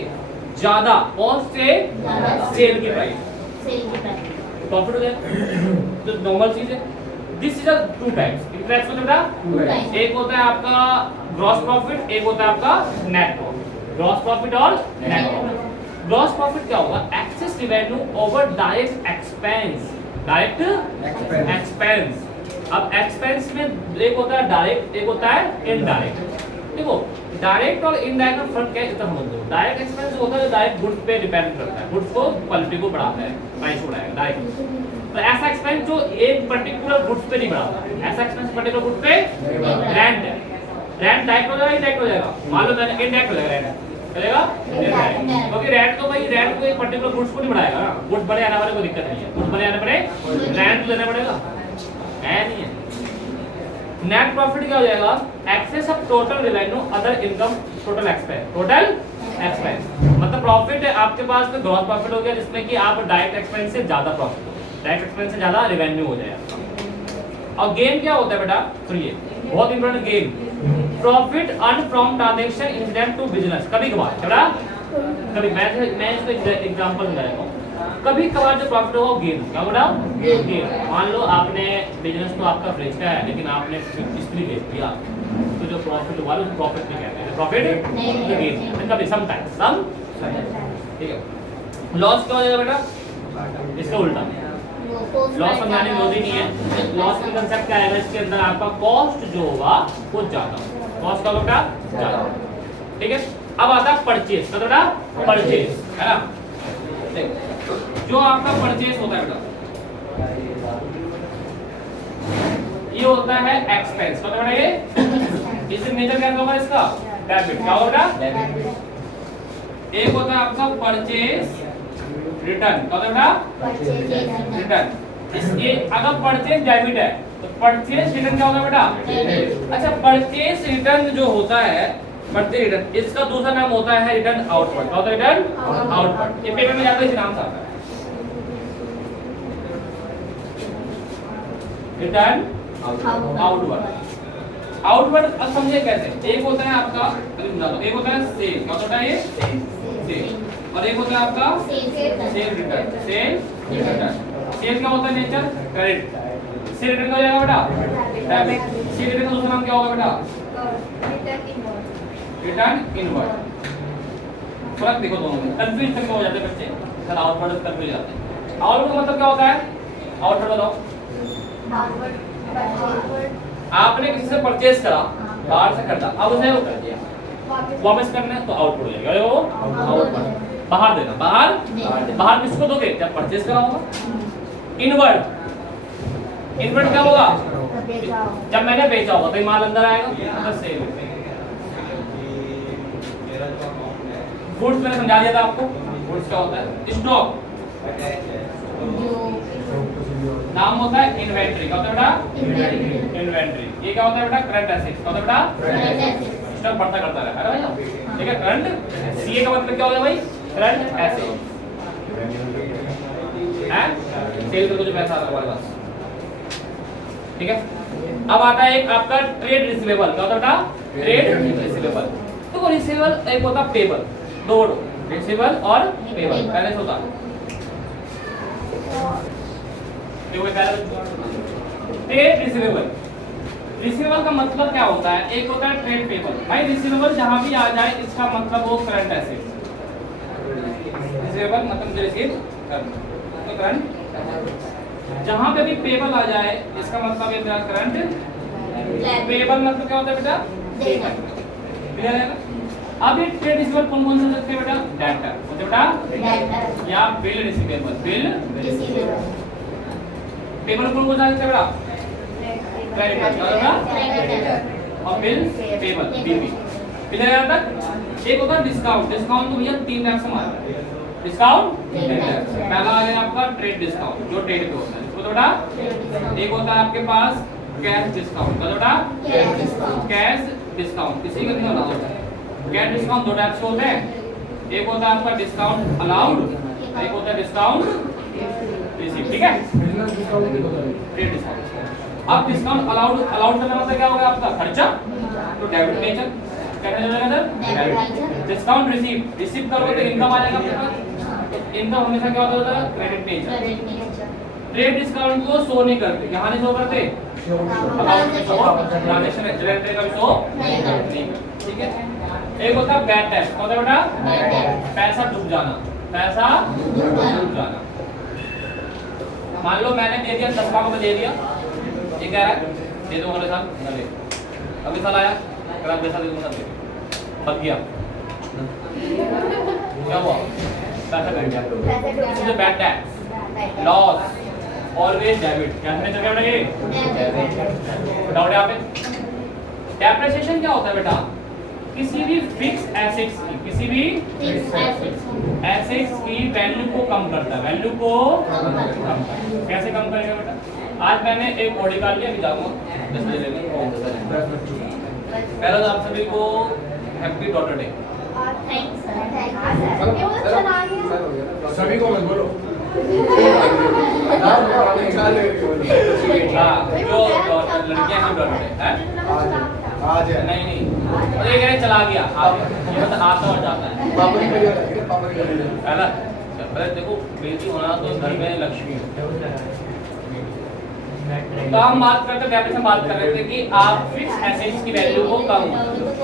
ज्यादा, कॉस्ट से सेल की प्राइस प्रॉफिट हो जाए, तो नॉर्मल चीज है। This is a two types. Interest होता है एक होता है आपका ग्रॉस प्रॉफिट, एक होता है आपका नेट प्रॉफिट। ग्रॉस प्रॉफिट और नेट प्रॉफिट। ग्रॉस प्रॉफिट क्या होगा? Excess revenue over direct expense. Direct expense. अब एक्सपेंस में एक होता है डायरेक्ट, एक होता है इनडायरेक्ट। देखो डायरेक्ट और इनडायरेक्ट में फर्क क्या है, इतना समझ लो। डायरेक्ट एक्सपेंस होता है जो डायरेक्ट गुड्स पे डिपेंड करता है, गुड्स को क्वालिटी को बढ़ाता है, प्राइस बढ़ाएगा डायरेक्ट। तो ऐसा एक्सपेंस जो एक पर्टिकुलर गुड्स पे नहीं बढ़ाता, ऐसा एक्सपेंस पर्टिकुलर गुड्स पे रेंट है। रेंट डायरेक्ट हो जाएगा, इनडायरेक्ट हो जाएगा? मान लो मैंने इनडायरेक्ट हो जाएगा, रेंट चलेगा इनडायरेक्ट, क्योंकि रेंट तो भाई रेंट को एक पर्टिकुलर गुड्स को नहीं बढ़ाएगा ना। गुड्स बड़े आने वाले को दिक्कत नहीं है, गुड्स बड़े आने पड़े रेंट लेना पड़ेगा, है नहीं है? नेट प्रॉफिट क्या हो जाएगा? Excess of total revenue other income total expense. Total expense मतलब प्रॉफिट है आपके पास में ग्रॉस प्रॉफिट हो गया, जिसमें कि आप डायरेक्ट एक्सपेंस से ज्यादा प्रॉफिट हो, डायरेक्ट एक्सपेंस से ज्यादा रेवेन्यू हो जाएगा। और गेन क्या होता है बेटा? सुनिए, बहुत important gain. Profit earn from transaction incident to business. कभी कभार बेटा, कभी मैं इसको एग्जांपल बता रहा हूं। कभी कभार जो प्रॉफिट होगा वो गेन। क्या बेटा? गेन। मान लो आपने बिजनेस तो आपका फ्रिज का है, लेकिन आपने इस्त्री बेच दिया, तो जो प्रॉफिट हुआ उसको प्रॉफिट नहीं कहते हैं, प्रॉफिट गेन। कभी समटाइम्स सम, ठीक है। लॉस क्या हो जाएगा बेटा? इसका उल्टा। लॉस समझाने में जरूरी नहीं है। लॉस का कांसेप्ट क्या आएगा इसके अंदर? आपका कॉस्ट जो होगा वो ज्यादा, कॉस्ट का बेटा ज्यादा, ठीक है। अब आता है परचेज। तो बेटा परचेज है ना, जो आपका परचेज होता है बेटा, ये होता है एक्सपेंस। तो बेटा ये इसका नेचर क्या होगा? इसका डेबिट। क्या होगा? एक होता है आपका परचेज रिटर्न। क्या होता है? रिटर्न। ये अगर परचेज डेबिट है तो परचेज रिटर्न क्या होगा बेटा? अच्छा, परचेज रिटर्न जो होता है, परचेज रिटर्न, इसका दूसरा नाम होता है रिटर्न आउटवर्ड। क्या होता है? Return outward. ये पेपर में जाकर इस नाम से आता है, रिटर्न आउटवर्ड। आउटवर्ड अब समझिए कैसे। एक होता है आपका, एक होता है सेल। क्या होता है? ये सेल। और एक होता है आपका sale return. Sale return. Sale क्या होता है? Nature credit. सेल रिटर्न हो जाएगा बेटा डेबिट। सेल रिटर्न का दूसरा नाम क्या होगा बेटा? Return inward. फर्क देखो दोनों में, कंफ्यूज करके हो जाते हैं बच्चे, सर आउटवर्ड कंफ्यूज जाते हैं। आउटवर्ड मतलब क्या होता है? आउटवर्ड बताओ। आपने किसी से परचेज करा, बाहर से खरीदा, अब उसे वो कर दिया, वापस करना है तो आउटपुट हो जाएगा, वो आउटपुट बाहर देना, बाहर किसको दोगे जब परचेज करा होगा। इनवर्ड, इनवर्ड क्या होगा जब मैंने बेचा होगा तो माल अंदर आएगा, बस सेल। गुड्स मैंने समझा दिया था आपको, गुड्स क्या होता है, स्टॉक नाम होता है इन्वेंटरी, क्या होता है बेटा इन्वेंटरी। ये क्या होता है बेटा करंट एसेट्स, क्या होता है बेटा स्टॉक बढ़ता करता रहता है भाई, ठीक है। करंट सीए का मतलब क्या होता है भाई, करंट एसेट है, सेल करके जो पैसा आता है हमारे पास, ठीक है। अब आता है एक आपका ट्रेड रिसीवेबल, क्या होता है बेटा ट्रेड रिसीवेबल। तो रिसीवेबल एक होता है पेबल, दो रिसीवेबल और पेबल पहले से होता है। ट्रेड रिसीवेबल, रिसीवेबल का मतलब क्या होता है, एक होता है ट्रेड पेबल। भाई रिसीवेबल जहां भी आ जाए इसका मतलब वो करंट एसेट, रिसीवेबल मतलब रिसीव करना, तो करंट। जहां पे भी पेबल आ जाए इसका मतलब ये तेरा करंट। पेबल मतलब क्या होता है बेटा देना, क्लियर है ना। अब ये ट्रेड रिसीवेबल कौन-कौन से हो सकते हैं बेटा, डेटर होते बेटा, या bill receivable, bill receivable. Payable कौन कौन सा सकते हैं बेटा, क्रेडिटर और बिल पेबल, बीपी, क्लियर है तक। एक होता है डिस्काउंट, डिस्काउंट तो भैया तीन टाइप से मारते हैं, डिस्काउंट पहला आ गया आपका ट्रेड डिस्काउंट जो ट्रेड पे होता है, इसको तो बेटा एक होता है आपके पास कैश डिस्काउंट, तो बेटा कैश डिस्काउंट किसी का नहीं होता है। कैश डिस्काउंट दो टाइप से होते हैं, एक होता है आपका डिस्काउंट अलाउड, एक होता है डिस्काउंट रिसीव, ठीक है ट्रेड डिस्काउंट। अब डिस्काउंट अलाउड, अलाउड करना मतलब क्या होगा आपका खर्चा, तो डेबिट नेचर, क्या कहना जाएगा sir debit. Discount receive, receive करोगे तो इनकम आ जाएगा आपके पास, इनकम हमेशा क्या होता है क्रेडिट नेचर। ट्रेड डिस्काउंट को शो नहीं करते, यहाँ नहीं शो करते, अकाउंट में शो, ट्रांजैक्शन जनरेटर का भी शो नहीं करते, ठीक है। एक होता है बैड डेट, क्या होता है बेटा पैसा डूब जाना, पैसा डूब जाना। मान लो मैंने दे दिया 10 लाख में दे दिया, ये कह रहा है दे दो अगले साल, अगले साल आया अगर आप पैसा दे दूंगा दे फंस गया, क्या हुआ पैसा कट गया, this is a bad debt, loss always debit, क्या करना चाहिए बेटा ये डाउट है यहाँ पे। डेप्रिसिएशन क्या होता है बेटा, किसी भी फिक्स एसेट्स की, किसी भी एसेट्स की वैल्यू को कम करता है, वैल्यू को कम करता है। कैसे कम करेगा बेटा, आज मैंने एक ऑडी कार लिया, अभी जाऊंगा 10 बजे लेने। पहला तो आप सभी को हैप्पी डॉटर डे, सभी को मत बोलो। जो लड़कियां की डॉटर डे है आज है नहीं नहीं, और ये कह रहे चला गया, ये मतलब आता और जाता है, पापा की है ना। पहले देखो बेटी होना तो घर में लक्ष्मी है। तो हम बात करते हैं, बात कर रहे थे कि आप फिक्स एसेट्स की वैल्यू को कम,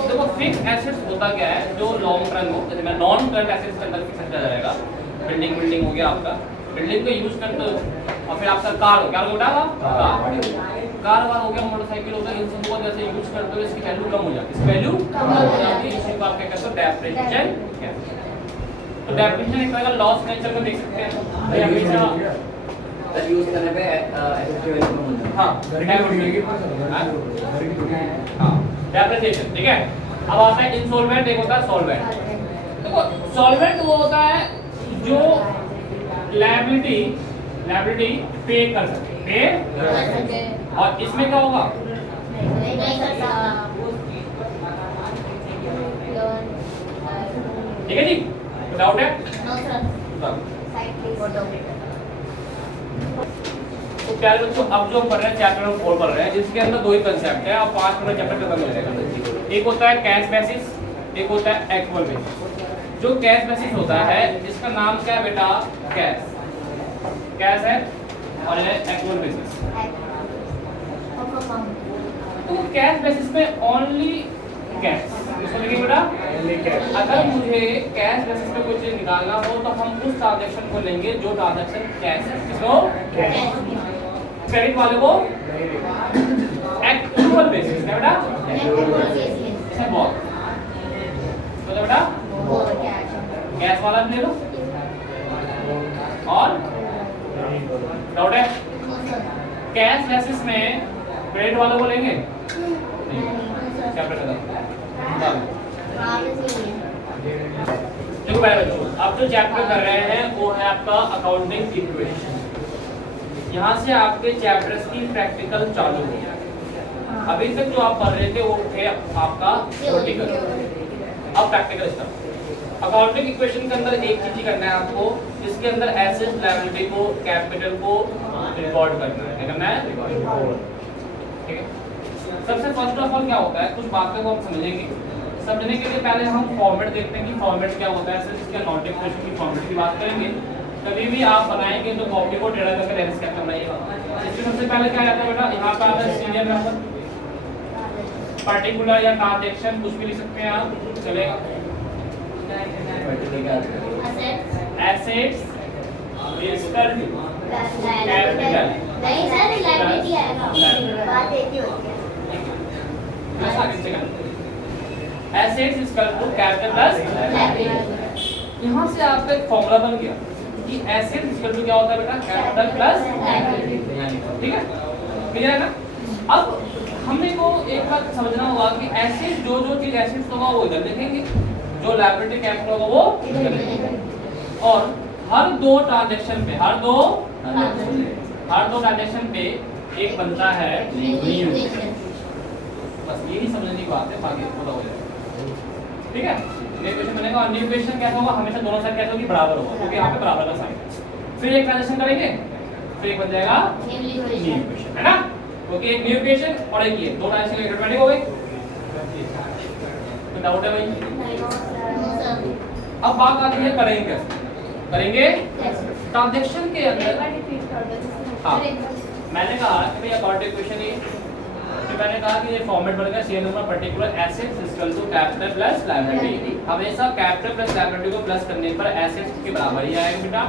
देखो फिक्स एसेट्स होता क्या है जो लॉन्ग टर्म हो, जैसे मैं नॉन करंट एसेट्स के अंदर फिक्स एसेट जाएगा, बिल्डिंग बिल्डिंग हो गया आपका, बिल्डिंग को यूज करते हो, और फिर आपका कार हो, क्या होगा कार वार हो गया, मोटरसाइकिल हो गया, इन सबको जैसे यूज करते हो इसकी वैल्यू कम हो जाती है, इसकी वैल्यू कम हो जाती है, इसी को आप क्या कहते हो डेप्रिसिएशन कहते हैं। तो डेप्रिसिएशन एक तरह का लॉस नेचर को देख सकते हैं, भाई हमेशा यूज करने पे एफेक्टिव वैल्यू कम हो जाती है। हाँ डेप्रिसिएशन, ठीक है। अब आता है इंसॉल्वेंट, एक होता है सॉल्वेंट। देखो सॉल्वेंट वो होता है जो लायबिलिटी पे कर सके, पे, और इसमें क्या होगा ठीक है जी, डाउट है तो प्यारे बच्चों, अब जो हम पढ़ रहे हैं चैप्टर नंबर 4 पढ़ रहे हैं, इसके अंदर दो ही कंसेप्ट है, अब 5 मिनट चैप्टर खत्म हो जाएगा। एक होता है कैश बेसिस, एक होता है एक्चुअल बेसिस। जो कैश बेसिस होता है इसका नाम क्या है बेटा, कैश है, और ये एक्चुअल बेसिस। तो कैश बेसिस पे ओनली कैश, इसको लिखेंगे बेटा। अगर मुझे कैश बेसिस पे कोई चीज निकालना हो तो हम उस ट्रांजैक्शन को लेंगे जो ट्रांजैक्शन कैश है, किसको क्रेडिट वाले को एक्चुअल बेसिस क्या बेटा, इसमें बहुत तो बेटा कैश वाला भी ले लो और डाउट है कैश बेसिस में क्रेडिट वालों को लेंगे क्या पड़ेगा। देखो बच्चों अब जो चैप्टर कर रहे हैं वो है आपका अकाउंटिंग इक्वेशन। यहाँ से आपके चैप्टर्स की प्रैक्टिकल चालू है। अभी तक जो आप पढ़ रहे थे वो थे आपका थ्योरेटिकल, अब प्रैक्टिकल स्टफ। अकाउंटिंग इक्वेशन के अंदर एक चीज ही करना है आपको, जिसके अंदर एसेट लायबिलिटी को कैपिटल को रिकॉर्ड करना है। क्या करना है? ठीक है। सबसे फर्स्ट ऑफ ऑल क्या होता है, कुछ बातें को हम समझेंगे। समझने के लिए पहले हम फॉर्मेट देखते हैं कि फॉर्मेट क्या होता है। सिर्फ इसके नॉट इक्वेशन की फॉर्मेट की बात करेंगे। कभी भी आप बनाएंगे तो कॉपी को टेढ़ा करके लेंस कैसे बनाइएगा। इसमें सबसे पहले क्या आता है बेटा, यहाँ पे आता है सीरियल नंबर, पर्टिकुलर या ट्रांजैक्शन कुछ भी लिख सकते हैं आप, चलेगा। एसेट्स कैपिटल नहीं सर लायबिलिटी आएगा, बात एक ही होती है। Assets is equal to capital plus liability. यहाँ से आपका एक फॉर्मूला बन गया कि एसेट्स इज इक्वल टू क्या होता है बेटा, कैपिटल प्लस लायबिलिटी। ठीक है, क्लियर है ना। अब हमने को एक बात समझना होगा कि एसेट जो चीज एसेट्स होगा वो इधर लिखेंगे, जो लायबिलिटी कैपिटल होगा वो इधर लिखेंगे। और हर दो ट्रांजैक्शन पे हर दो ट्रांजैक्शन पे एक बनता है न्यू। बस यही समझने की बात है, बाकी पूरा हो जाएगा। ठीक है, न्यू इक्वेशन बनेगा और न्यू इक्वेशन कैसा होगा, हमेशा दोनों साइड कैसे होगी, बराबर होगा, क्योंकि यहाँ पे बराबर का साइन है। फिर एक ट्रांजैक्शन करेंगे फिर एक बन जाएगा न्यू इक्वेशन, है ना। ओके, एक न्यू इक्वेशन और एक ये दो ट्रांजैक्शन ऑटोमेटिक हो गए। तो डाउट है भाई? अब बात आती है करेंगे कैसे, करेंगे ट्रांजैक्शन के अंदर। हाँ, मैंने कहा कि भैया अकाउंटिंग इक्वेशन ये, तो मैंने कहा कि ये फॉर्मेट बनेगा serial number particular assets is equal to capital plus liability. हमेशा कैपिटल प्लस लायबिलिटी को प्लस करने पर एसेट्स के बराबर ही आएगा बेटा।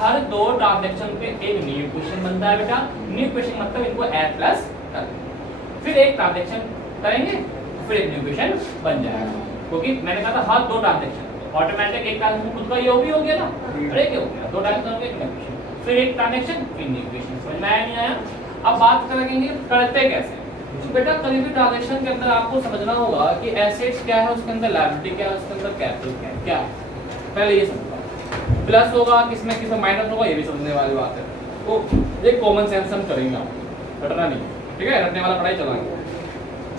हर दो ट्रांजैक्शन पे एक न्यू इक्वेशन बनता है बेटा। न्यू इक्वेशन मतलब इनको ऐड प्लस कर, फिर एक ट्रांजैक्शन करेंगे फिर एक न्यू इक्वेशन बन जाएगा। क्योंकि मैंने कहा था हर दो ट्रांजैक्शन ऑटोमेटिक एक ट्रांजैक्शन खुद का ये भी हो गया ना, अरे क्या हो गया, दो ट्रांजैक्शन हो गए, एक न्यू इक्वेशन फिर एक ट्रांजैक्शन फिर न्यू इक्वेशन। समझ में आया नहीं आया? अब बात करेंगे करते कैसे। तो बेटा कभी भी ट्रांजैक्शन के अंदर आपको समझना होगा कि एसेट्स क्या है, उसके अंदर लायबिलिटी क्या है, उसके अंदर कैपिटल क्या है। पहले ये समझो, प्लस होगा किसमें किसमें माइनस होगा, ये भी समझने वाली बात है। तो एक कॉमन सेंस हम करेंगे, आप रटना नहीं, ठीक है, रटने वाला पढ़ाई चलाएंगे।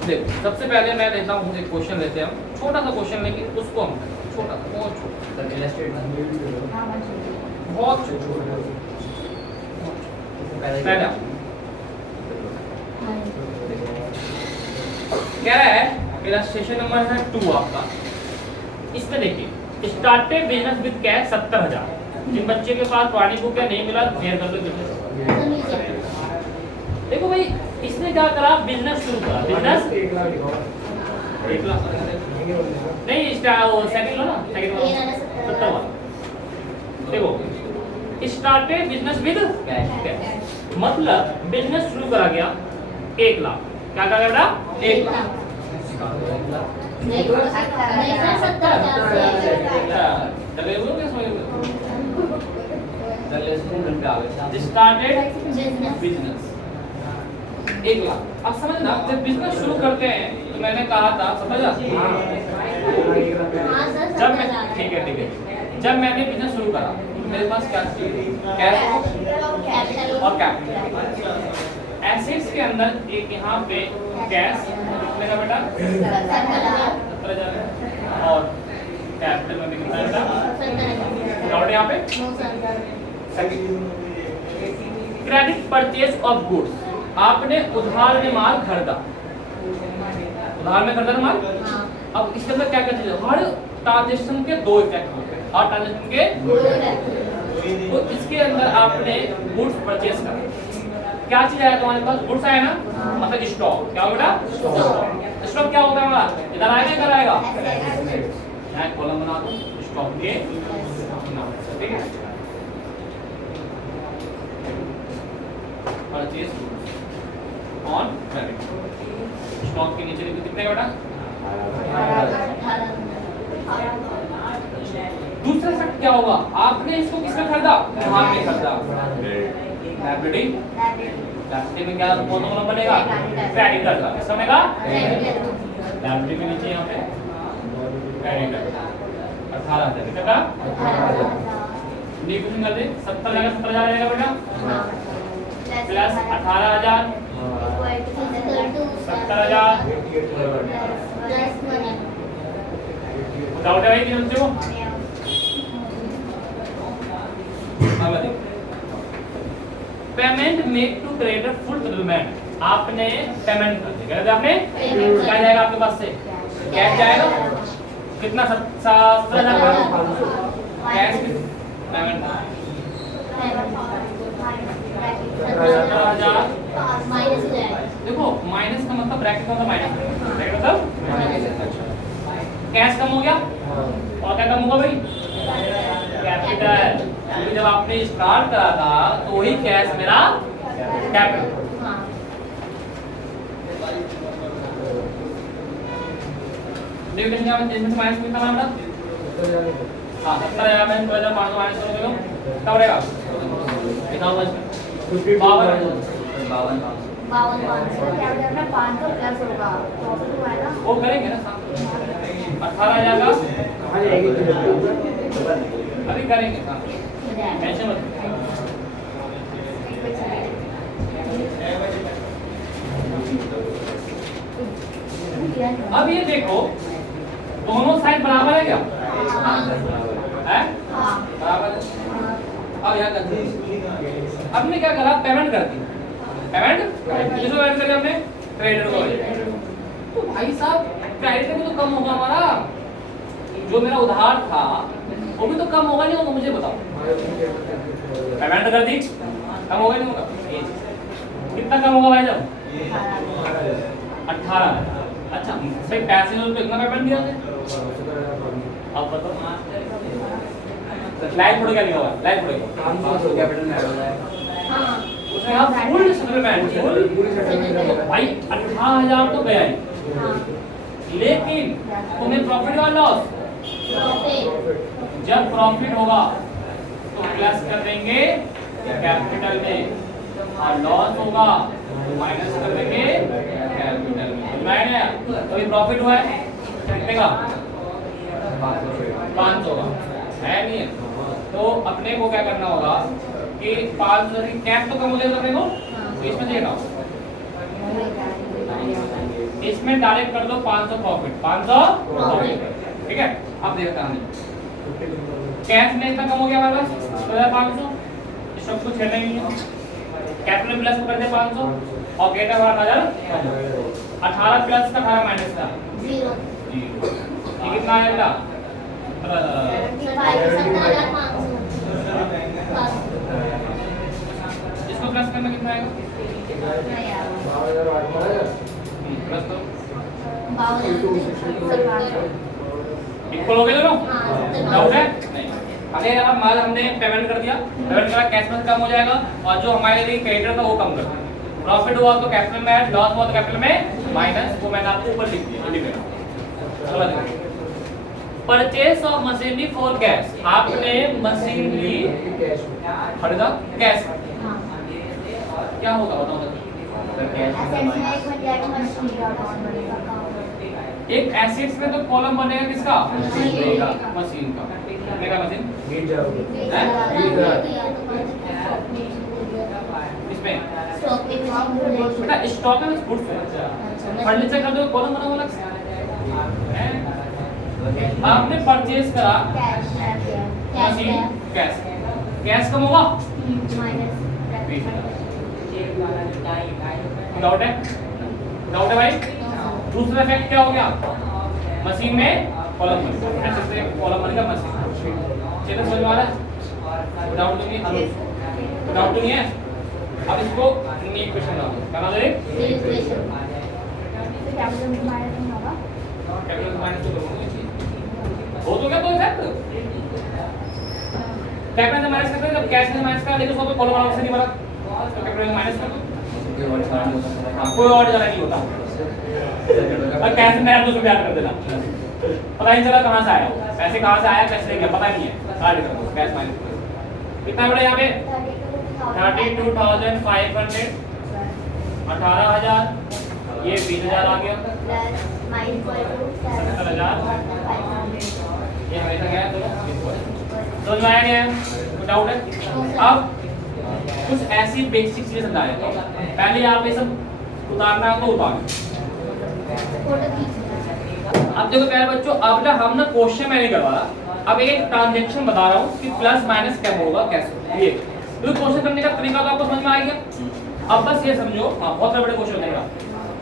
देखो सबसे पहले मैं लेता हूँ एक क्वेश्चन लेते हैं हम, छोटा सा क्वेश्चन लेंगे, उसको हम छोटा सा बहुत छोटा बहुत छोटा पहला क्या है, मेरा सेशन नंबर है 2 आपका। इसमें देखिए स्टार्टेड बिजनेस विद कैश 70,000। जिन बच्चे के पास पानी बुक या नहीं मिला क्लियर कर दो बिजनेस। देखो भाई इसने क्या करा, बिजनेस शुरू करा, बिजनेस 1 लाख नहीं सेकंड लो ना, सेकंड वाला 70 वाला। देखो स्टार्टेड बिजनेस विद कैश मतलब बिजनेस शुरू करा गया 1 लाख। क्या करा बेटा, 1 लाख। Started business 1 lakh. अब समझना जब बिजनेस शुरू करते हैं तो मैंने कहा था, समझा जब मैं ठीक है जब मैंने बिजनेस शुरू करा तो मेरे पास क्या चाहिए, कैश और कैपिटल। एसेट्स के अंदर एक यहाँ पे कैश कितना बेटा 70,000 और कैपिटल में भी कितना बेटा, डाउट यहाँ पे। क्रेडिट परचेज ऑफ गुड्स, आपने उधार में माल खरीदा, उधार में खरीदा माल। अब इसके अंदर क्या क्या चीज है, हर ट्रांजैक्शन के 2 इफेक्ट होते हैं, हर ट्रांजैक्शन के। तो इसके अंदर आपने गुड्स परचेज करा, क्या चीज आया तुम्हारे पास, गुड्स आया ना, मतलब स्टॉक। क्या होगा बेटा, स्टॉक क्या होता है हमारा, इधर आएगा इधर आएगा, यहाँ कॉलम बना दो स्टॉक के नाम से, ठीक है। Purchase on credit. स्टॉक के नीचे लिखो कितने का बेटा? दूसरा इफेक्ट क्या होगा? आपने इसको किसमें खरीदा? वहां पे खरीदा। लायबिलिटी में क्या कौन सा कॉलम बनेगा? क्रेडिटर का। किसका बनेगा? लायबिलिटी के नीचे यहाँ पे क्रेडिटर 18,000 कितना का? डिविजन कर दे 70 जाएगा 70,000 जाएगा बेटा प्लस 18,000 70,000 डाउट है भाई किन बच्चों? Payment make to creditor full settlement. आपने पेमेंट कर दी, क्या आपने? क्या जाएगा आपके पास से? कैश जाएगा कितना? 70,000 कैश पेमेंट 70,000 माइनस हो जाएगा। देखो माइनस का मतलब ब्रैकेट का मतलब माइनस, ब्रैकेट मतलब कैश कम हो गया और क्या कम होगा भाई? कैपिटल। क्योंकि जब आपने स्टार्ट करा था तो वही कैश मेरा कैपिटल। डिविडेंड का मतलब माइनस कितना हमारा? हां 70,000 में 2,500 माइनस करोगे तो क्या बनेगा? कितना होगा इसमें? 52 500 प्लस होगा प्रॉफिट हुआ है ना वो करेंगे ना साथ 18,000 का अभी करेंगे साथ टेंशन मत। अब ये देखो दोनों साइड बराबर है क्या? है बराबर है। अब यहाँ कर हमने क्या करा? पेमेंट कर दी। पेमेंट किसको पेमेंट करी हमने? क्रेडिटर को। तो भाई साहब क्रेडिटर भी तो कम होगा हमारा, जो मेरा उधार था वो भी तो कम होगा नहीं होगा? मुझे बताओ। पेमेंट कर दी कम होगा नहीं होगा? कितना कम होगा भाई साहब? 18। अच्छा भाई पैसे तो इतना पेमेंट दिया था। अब बताओ लाइन थोड़ा क्या लिखा हुआ है? लाइन थोड़ा कैपिटल में ऐड हो जाएगा। हां उसमें आप फुल सेटलमेंट भाई 18,000 तो गया ही, लेकिन तुम्हें प्रॉफिट और लॉस? जब प्रॉफिट होगा तो प्लस कर देंगे कैपिटल में और लॉस होगा माइनस कर देंगे कैपिटल में। मैंने तो ये प्रॉफिट हुआ है कितने का? 500 का है नहीं है? तो अपने को क्या करना होगा कि 500 की कैश तो कम हो जाएगा अपने को, तो इसमें देगा इसमें डायरेक्ट कर दो 500 प्रॉफिट 500 प्रॉफिट। ठीक है अब देखो कहानी कैश में इतना कम हो गया हमारे पास 500 इस सब कुछ छेड़ना नहीं है। कैपिटल प्लस को कर दे 500 और गेटा हमारा 18 प्लस का 18 माइनस का 0 ये कितना आएगा? इसको प्लस करना कितना आएगा? प्लस तो इक्वल हो गए दोनों? डाउट है? नहीं। अगर अब माल हमने पेमेंट कर दिया, पेमेंट करा कैश में कम हो जाएगा और जो हमारे लिए क्रेडिटर था वो कम कर दिया। प्रॉफिट हुआ तो कैपिटल में ऐड, लॉस हुआ तो कैपिटल में माइनस। वो मैंने आपको ऊपर लिख दिया इंडिकेटर। चलो देखो purchase of machinery for cash. आपने मशीनरी खरीदा कैश क्या होगा बताओ? एक एसेट्स में तो कॉलम बनेगा किसका? मशीन का। कितने का मशीन? इसमें बेटा स्टॉक में गुड्स फर्नीचर का जो कॉलम बना हुआ अलग से है। आपने परचेज करा मशीन कैश, कैश कम होगा डाउट है? डाउट है भाई? दूसरा इफेक्ट क्या हो गया? मशीन में कॉलम बन ऐसे से कॉलम बनेगा मशीन। चलो समझ में आ रहा है? डाउट तो नहीं है? डाउट तो नहीं है? अब इसको इक्वेशन डालो क्या नाम है? कैपिटल माइनस हो तो क्या तो इफेक्ट कैपिटल माइनस करते हैं जब कैश में माइनस का लेकिन उसको कॉलम अलग से नहीं बना तो कैपिटल माइनस कर दो कोई और जगह नहीं होता। और कैसे नया तो याद कर देना, पता नहीं चला कहाँ से आया, पैसे कहाँ से आया कैसे क्या पता नहीं है। कैश माइनस कितना बड़ा यहाँ पे 32,500, 18,000, ये 20,000 आ गया, 70,000, ये हमेशा गया तो समझ आया गया, कोई डाउट है? अब कुछ ऐसी बेसिक चीजें समझाया, पहले आप ये सब उतारना है तो उतारो। अब देखो प्यारे बच्चों, अब ना हम ना क्वेश्चन में नहीं करवा रहा, अब एक ट्रांजैक्शन बता रहा हूँ कि प्लस माइनस क्या होगा कैसे, ये तो क्वेश्चन करने का तरीका तो आपको समझ में आ गया। अब बस ये समझो, हाँ बहुत बड़े क्वेश्चन होने का,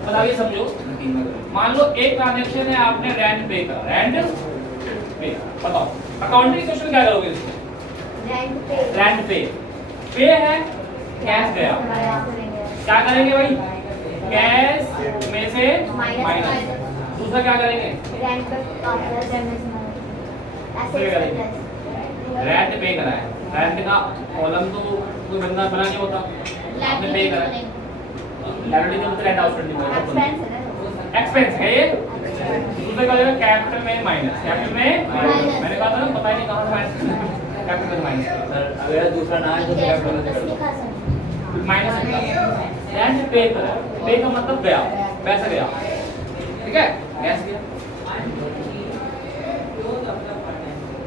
मतलब ये समझो, मान लो एक ट्रांजैक्शन है, आपने रेंट पे करा, रेंट पे, बताओ अकाउंटिंग क्वेश्चन क्या करोगे इसमें? रेंट पे है, कैश गया, क्या करेंगे भाई? कैश में से माइनस, दूसरा क्या करेंगे? रेंट पे करा है, रेंट का कॉलम तो कोई बंदा बना नहीं होता, आपने पे करा है, लायबिलिटी में रेंट आउटस्टैंडिंग एक्सपेंस है ये, दूसरा क्या करेगा? कैपिटल में माइनस, कैपिटल में मैंने कहा था ना, पता ही नहीं कहां से माइनस, कैपिटल में माइनस सर, अगर दूसरा ना है तो कैपिटल में माइनस रेंट पे करा, पे का मतलब गया, पैसा गया, ठीक है, गैस गया।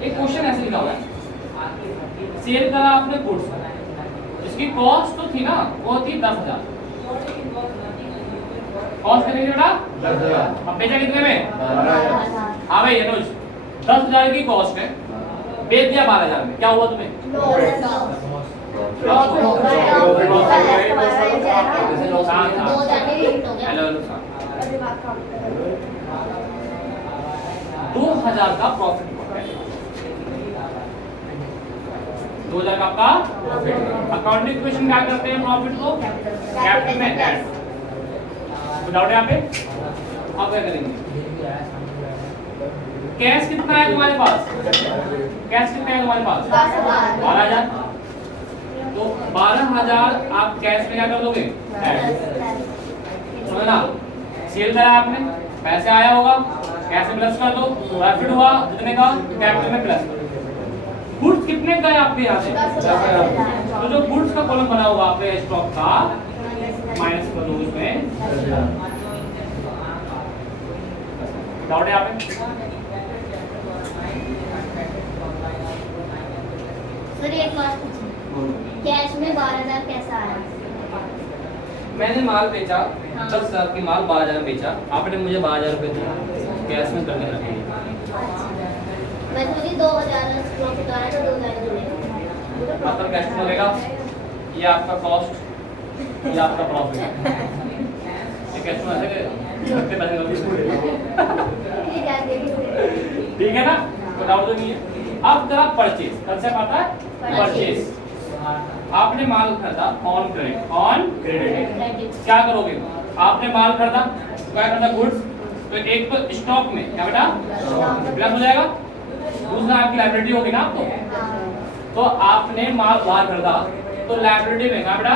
एक क्वेश्चन ऐसे लिखा हुआ है, सेल करा आपने गुड्स, इसकी कॉस्ट तो थी ना, वो थी 10,000, कॉस्ट कितनी थी बेटा? 10,000, अब बेचा कितने में? 12,000। हाँ भाई अनुज, 10,000 की कॉस्ट है, बेच दिया 12,000 में, क्या हुआ तुम्हें? हेलो 2,000 का प्रॉफिट हुआ, 2,000 का आपका अकाउंटिंग इक्वेशन क्या करते हैं? प्रॉफिट को कैपिटल में ऐड, डाउट है यहाँ पे? अब क्या करेंगे? कैश कितना है तुम्हारे पास? कैश कितना है तुम्हारे पास? 12,000, तो 12,000 आप कैश में क्या कर दोगे? समझ ना, सेल करा आपने, पैसे आया होगा, कैश में प्लस कर दो, प्रॉफिट हुआ जितने का कैपिटल में प्लस कर दो। गुड्स कितने का है आपके यहाँ से? तो जो गुड्स का कॉलम बना हुआ आपके स्टॉक का माइनस कर दो उसमें, डाउट है यहाँ पे? सर एक बात पूछी, कैश में 12,000 कैसा आया? मैंने माल बेचा, 10,000 की माल 12,000 में बेचा, आपने मुझे 12,000 रुपए दिए, कैश में करने लगे। मैं तो 2,000 प्रॉफिट आ रहा है तो 2,000 जुड़े, मतलब कैश में लगेगा, ये आपका कॉस्ट, ये आपका प्रॉफिट, ये कैश में ऐसे सबके पैसे लगे, ठीक है ना, कोई डाउट तो नहीं है। अब जरा परचेज कंसेप्ट आता है, परचेज, आपने माल खरीदा ऑन क्रेडिट, ऑन क्रेडिट, क्या करोगे? आपने माल खरीदा, क्या खरीदा? गुड्स, तो एक तो स्टॉक में क्या बेटा प्लस हो जाएगा, दूसरा आपकी लायबिलिटी होगी ना आपको, तो आपने माल बाहर खरीदा तो लायबिलिटी में क्या बेटा?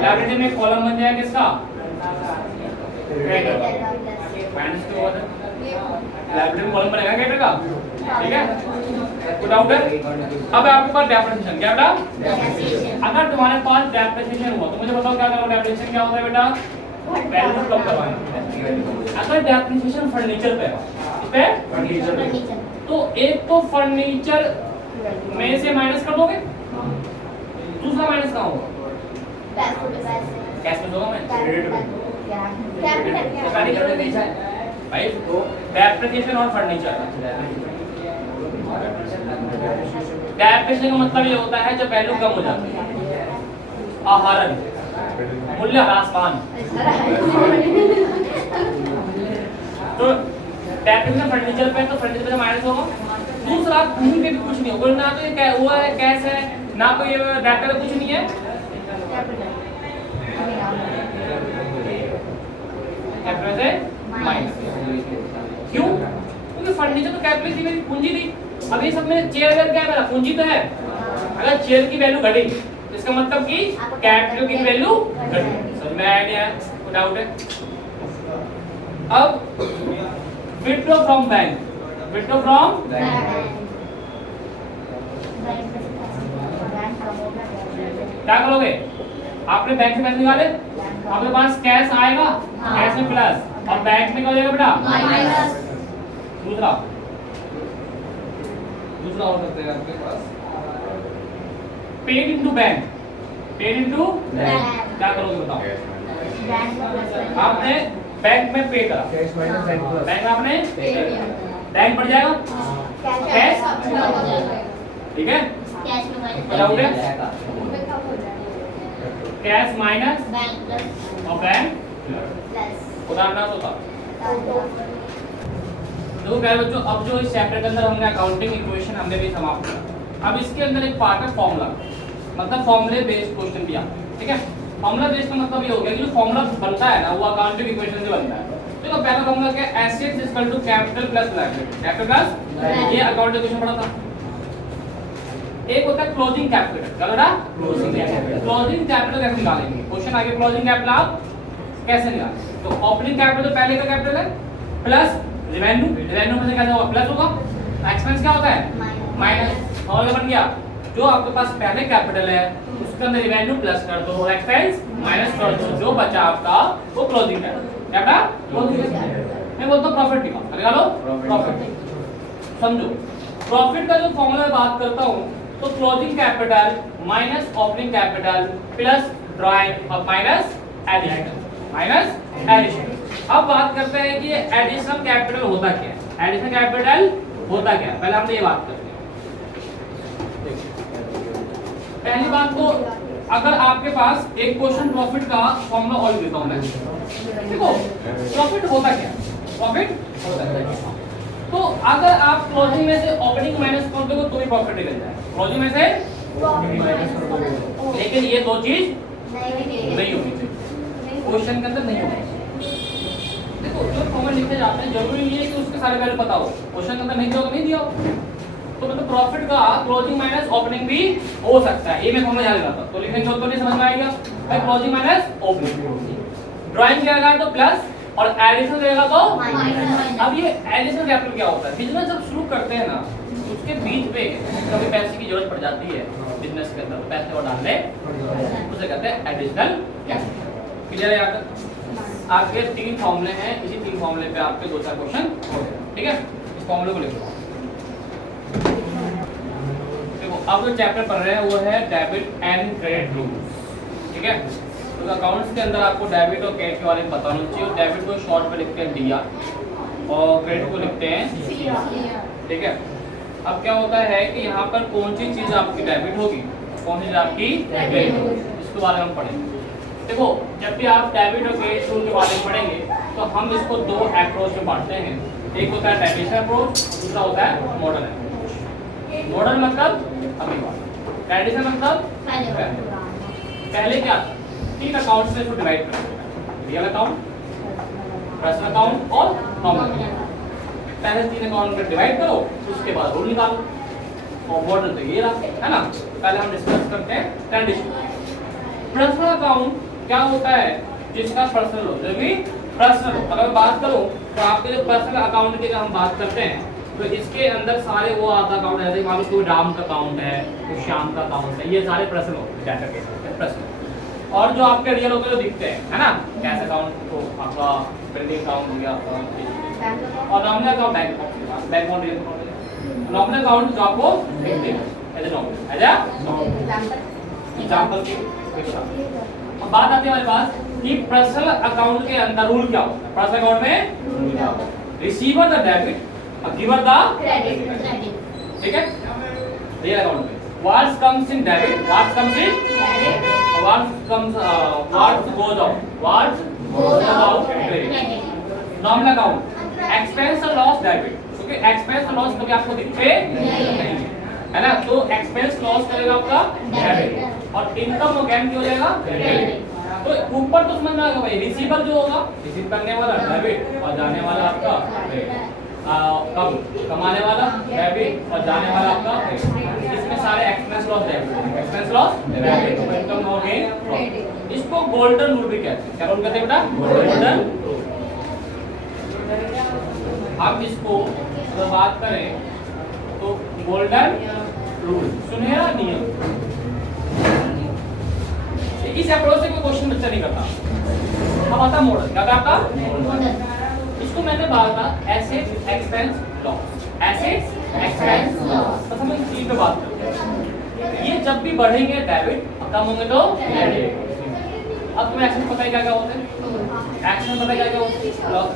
लायबिलिटी में कॉलम बन जाएगा किसका? क्रेडिटर, माइनस के बाद लायबिलिटी में कॉलम बनेगा क्रेडिटर का, ठीक है, कोई डाउट है? अब आपके पास डेप्रिसिएशन, क्या बेटा? अगर तुम्हारे पास डेप्रिसिएशन हुआ तो मुझे बताओ क्या करोगे? डेप्रिसिएशन क्या होता है बेटा? वैल्यू कम करवाना। अगर डेप्रिसिएशन फर्नीचर पे है, इस पे फर्नीचर, तो एक तो फर्नीचर में से माइनस कर दोगे, दूसरा माइनस कहाँ होगा? कैश में होगा, मैं क्रेडिट में भाई, तो डेप्रिसिएशन और फर्नीचर, डेप्रिसिएशन का मतलब ये होता है जब वैल्यू कम हो जाती है, आहरण, मूल्य ह्रासमान, तो डेप्रिसिएशन फर्नीचर पे, तो फर्नीचर पे माइनस होगा, दूसरा कहीं पे भी कुछ नहीं होगा, ना तो ये क्या हुआ है कैश है, ना कोई डेटा कुछ नहीं है, माइनस, क्यों? क्योंकि फर्नीचर तो कैपिटल की मेरी पूंजी थी, अब ये सब में चेयर वेयर क्या है? मेरा पूंजी तो है, अगर चेयर की वैल्यू घटी तो इसका मतलब कि कैपिटल की वैल्यू घटी, मैं आइडिया है, कोई डाउट है? अब withdraw from bank, withdraw from क्या करोगे? आपने बैंक से पैसे निकाले, आपके पास कैश आएगा, कैश में प्लस, और बैंक में क्या हो जाएगा बेटा? माइनस। दूसरा हो सकता है आपके पास paid into bank, paid into क्या करोगे बताओ? आपने बैंक में पे करा, बैंक में आपने बैंक बढ़ जाएगा, कैश ठीक है, कैश में माइनस क्या हो गया? जाएगा। कैश माइनस बैंक प्लस और बैंक प्लस उदाहरण होता। देखो प्यारे बच्चों, अब जो इस चैप्टर के अंदर हमने अकाउंटिंग इक्वेशन हमने भी समाप्त किया। अब इसके अंदर एक पार्ट है फॉर्मूला, मतलब फॉर्मूले बेस्ड क्वेश्चन भी आता है, ठीक है। फॉर्मूला बेस्ड का मतलब ये हो गया कि जो फॉर्मूला बनता है ना वो अकाउंटिंग इक्वेशन से बनता है। देखो पहला फॉर्मूला क्या है? Assets is equal to capital plus liability, capital plus ये अकाउंटिंग इक्वेशन पढ़ा था। एक होता है क्लोजिंग कैपिटल, क्या बेटा? Closing capital. क्लोजिंग कैपिटल कैसे निकालेंगे? क्वेश्चन आगे क्लोजिंग कैपिटल आप कैसे निकालेंगे? तो ओपनिंग कैपिटल पहले का कैपिटल है प्लस रेवेन्यू, रेवेन्यू में से कैसे होगा? प्लस होगा। एक्सपेंस क्या होता है? माइनस। और ये बन गया जो आपके पास पहले कैपिटल है उसके अंदर रेवेन्यू प्लस कर दो और एक्सपेंस माइनस कर दो, जो बचा आपका वो क्लोजिंग कैपिटल। क्या बेटा? Closing capital. मैं बोलता हूं प्रॉफिट निकालो, प्रॉफिट। समझो प्रॉफिट का जो फॉर्मूला बात करता हूं तो closing capital minus opening capital plus drawing और माइनस एडिशनल, माइनस एडिशनल। अब बात करते हैं कि ये एडिशनल कैपिटल होता क्या है? एडिशनल कैपिटल होता क्या है? पहले हम ये बात करते हैं। पहली बात तो अगर आपके पास एक क्वेश्चन प्रॉफिट का फॉर्मूला और देता हूं मैं, देखो प्रॉफिट होता क्या है? प्रॉफिट होता है तो अगर आप क्लोजिंग में से ओपनिंग माइनस कर दोगे तो भी प्रॉफिट निकल जाएगा, क्लोजिंग में से लेकिन ये दो चीज नहीं होनी चाहिए, क्वेश्चन के अंदर नहीं होनी चाहिए। देखो जो फॉर्मूला लिखे जाते हैं जरूरी नहीं है कि उसके सारे वैल्यू पता हो, क्वेश्चन के अंदर नहीं दिया तो नहीं दिया हो। तो मतलब प्रॉफिट का क्लोजिंग माइनस ओपनिंग भी हो सकता है, ये मैं फॉर्मूला याद रखता तो लिखने तो नहीं समझ में आएगा भाई। क्लोजिंग माइनस ओपनिंग, ड्राइंग रहेगा तो प्लस और एडिशन रहेगा तो माइनस। अब ये एडिशनल कैपिटल क्या होता है? बिजनेस जब शुरू करते हैं ना उसके बीच पे कभी पैसे की जरूरत पड़ जाती है बिजनेस के अंदर, पैसे और डालने उसे कहते हैं एडिशनल कैपिटल। क्लियर है? यहाँ तक आपके 3 फॉर्मूले हैं, इसी 3 फॉर्मूले पे आपके 2-4 क्वेश्चन हो गए, ठीक है। इस फॉर्मूले को लिखो। देखो अब जो चैप्टर पढ़ रहे हैं वो है डेबिट एंड क्रेडिट रूल्स, ठीक है। तो अकाउंट्स के अंदर आपको डेबिट और क्रेडिट के बारे में पता होना चाहिए। डेबिट को शॉर्ट में लिखते हैं डीआर और क्रेडिट को लिखते हैं सीआर, ठीक है। अब क्या होता है कि यहाँ पर कौन सी चीज आपकी डेबिट होगी, कौन सी चीज आपकी क्रेडिट होगी, इसके बारे में हम पढ़ेंगे। देखो जब भी आप डेबिट और क्रेडिट रूल के बारे में पढ़ेंगे तो हम इसको 2 अप्रोच में बांटते हैं। एक होता है ट्रेडिशनल अप्रोच, दूसरा होता है मॉडर्न अप्रोच। मॉडर्न मतलब अगली बात, ट्रेडिशनल मतलब पहले क्या 3 अकाउंट्स में इसको डिवाइड करते हैं, रियल अकाउंट, पर्सनल अकाउंट और नॉमिनल अकाउंट। पहले 3 अकाउंट में डिवाइड करो उसके बाद रूल निकालो। और मॉडल तो ये रहा है ना। पहले हम डिस्कस करते हैं ट्रेडिशनल। पर्सनल अकाउंट क्या होता है? जिसका पर्सनल हो, जो भी पर्सनल हो। अगर मैं बात करूं तो आपके जो पर्सनल अकाउंट की हम बात करते हैं तो इसके अंदर सारे वो आता अकाउंट है, मान लो कोई राम का अकाउंट है, कोई श्याम का अकाउंट है, ये सारे पर्सनल होते हैं डाटा के पर्सनल। और जो आपके रियल होते हैं दिखते हैं, है ना, कैश अकाउंट तो आपका बिल्डिंग अकाउंट हो गया आपका, और nominal account bank account, nominal account जो आपको दिखते हैं as a nominal, as a example के। अब बात आती है हमारे पास कि पर्सनल अकाउंट के अंदर रूल क्या होता है? पर्सनल अकाउंट में रिसीवर द डेबिट और गिवर द क्रेडिट, ठीक है। रियल अकाउंट में what comes in debit, what comes in credit, what goes out, what goes out credit. Nominal account expense और लॉस डेबिट, क्योंकि एक्सपेंस और loss कभी आपको दिखते नहीं है ना, तो एक्सपेंस लॉस करेगा आपका डेबिट और इनकम और गेन क्या हो जाएगा क्रेडिट। तो ऊपर तो समझ में आएगा भाई, रिसीवर जो होगा रिसीव करने वाला डेबिट और जाने वाला आपका क्रेडिट, कब कमाने वाला डेबिट और जाने वाला आपका क्रेडिट। इसमें सारे expense expense loss debit, expense loss debit, income no gain. इसको गोल्डन रूल भी कहते हैं। क्या रूल कहते हैं बेटा? Golden rule. अब इसको अगर बात करें तो गोल्डन रूल, सुनहरा नियम। इस अप्रोच से कोई क्वेश्चन बच्चा नहीं करता। अब आता मॉडल, क्या था आपका मॉडल। इसको मैंने बात था assets expense loss, assets expense loss. बस हम इस चीज पे बात करते हैं। ये जब भी बढ़ेंगे डेबिट और कम होंगे तो क्रेडिट। अब तुम्हें एक्शन पता है क्या क्या होता है? एक्शन पता है क्या क्या होता है? लॉस।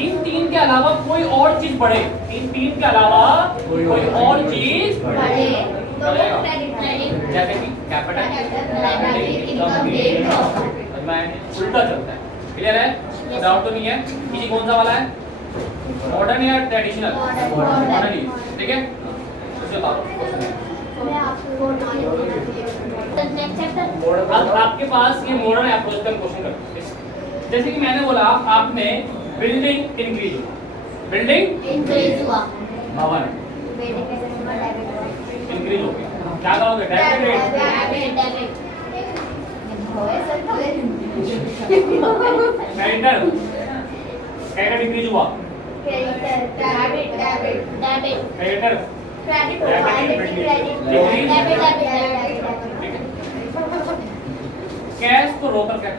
इन तीन के अलावा कोई और चीज बढ़े, इन तीन के अलावा कोई और चीज बढ़े तो बढ़ेगा। क्रेडिट, जैसे कि capital, liability, income, gain, profit. उल्टा चलता है। क्लियर है? डाउट तो नहीं है? किसी कौन सा वाला है? मॉडर्न या ट्रेडिशनल? मॉडर्न ही, ठीक है? उससे बताओ। मैं आपको नेक्स्ट चैप्टर। अब आपके पास ये मॉडर्न अप्रोच का क्वेश्चन करते हैं। जैसे कि मैंने बोला आपने बिल्डिंग इंक्रीज हुआ, बिल्डिंग इंक्रीज हुआ, भवन बेटे के जमा डेबिट इंक्रीज हो गया, क्या कहोगे? Debit rate, debit debit creditor, credit increase हुआ, credit debit debit debit creditor credit credit debit debit cash को रोकर क्या?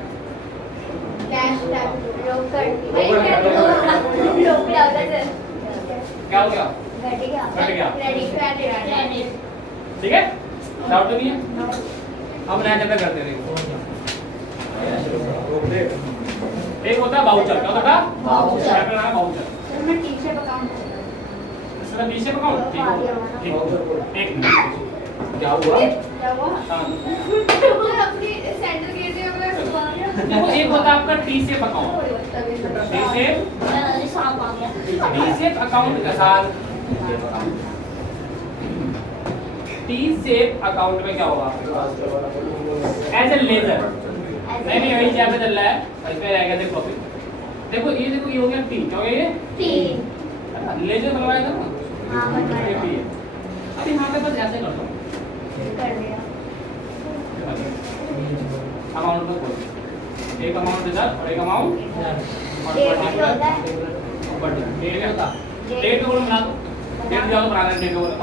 कैश रोकड़ रोकड़ा उधर क्या हो गया? घट गया क्रेडिट क्रेडिट क्रेडिट। ठीक है? डाउट तो नहीं है? अब नया चैप्टर करते हैं। एक होता है वाउचर, क्या होता है? वाउचर। चैप्टर नाम है वाउचर। सर मैं टीचर अकाउंट इसका पीछे अकाउंट ठीक है। एक मिनट क्या हुआ? क्या हुआ? हाँ। अपनी सेंटर गेट में अपना छुपा गया। देखो एक होता है आपका टी सेप अकाउंट, टी सेप, सांप आ गया। टी सेप अकाउंट के साथ टी सेप अकाउंट में क्या होगा? एज ए लेजर, नहीं वही चैप्टर चल रहा है, इसमें रहेगा देखो अभी। देखो ये हो गया टी, क्या हो गया ये? टी लेजर बनवाया था ना? हाँ बनवाया। ये टी है। अब यहाँ पे बस ऐसे कर दो, कर दिया। अमाउंट को बोल, एक अमाउंट इधर और एक अमाउंट और डेट क्या होता है? डेट क्या होता है? डेट को बना दो, डेट दिया तो बना देना, डेट को बना।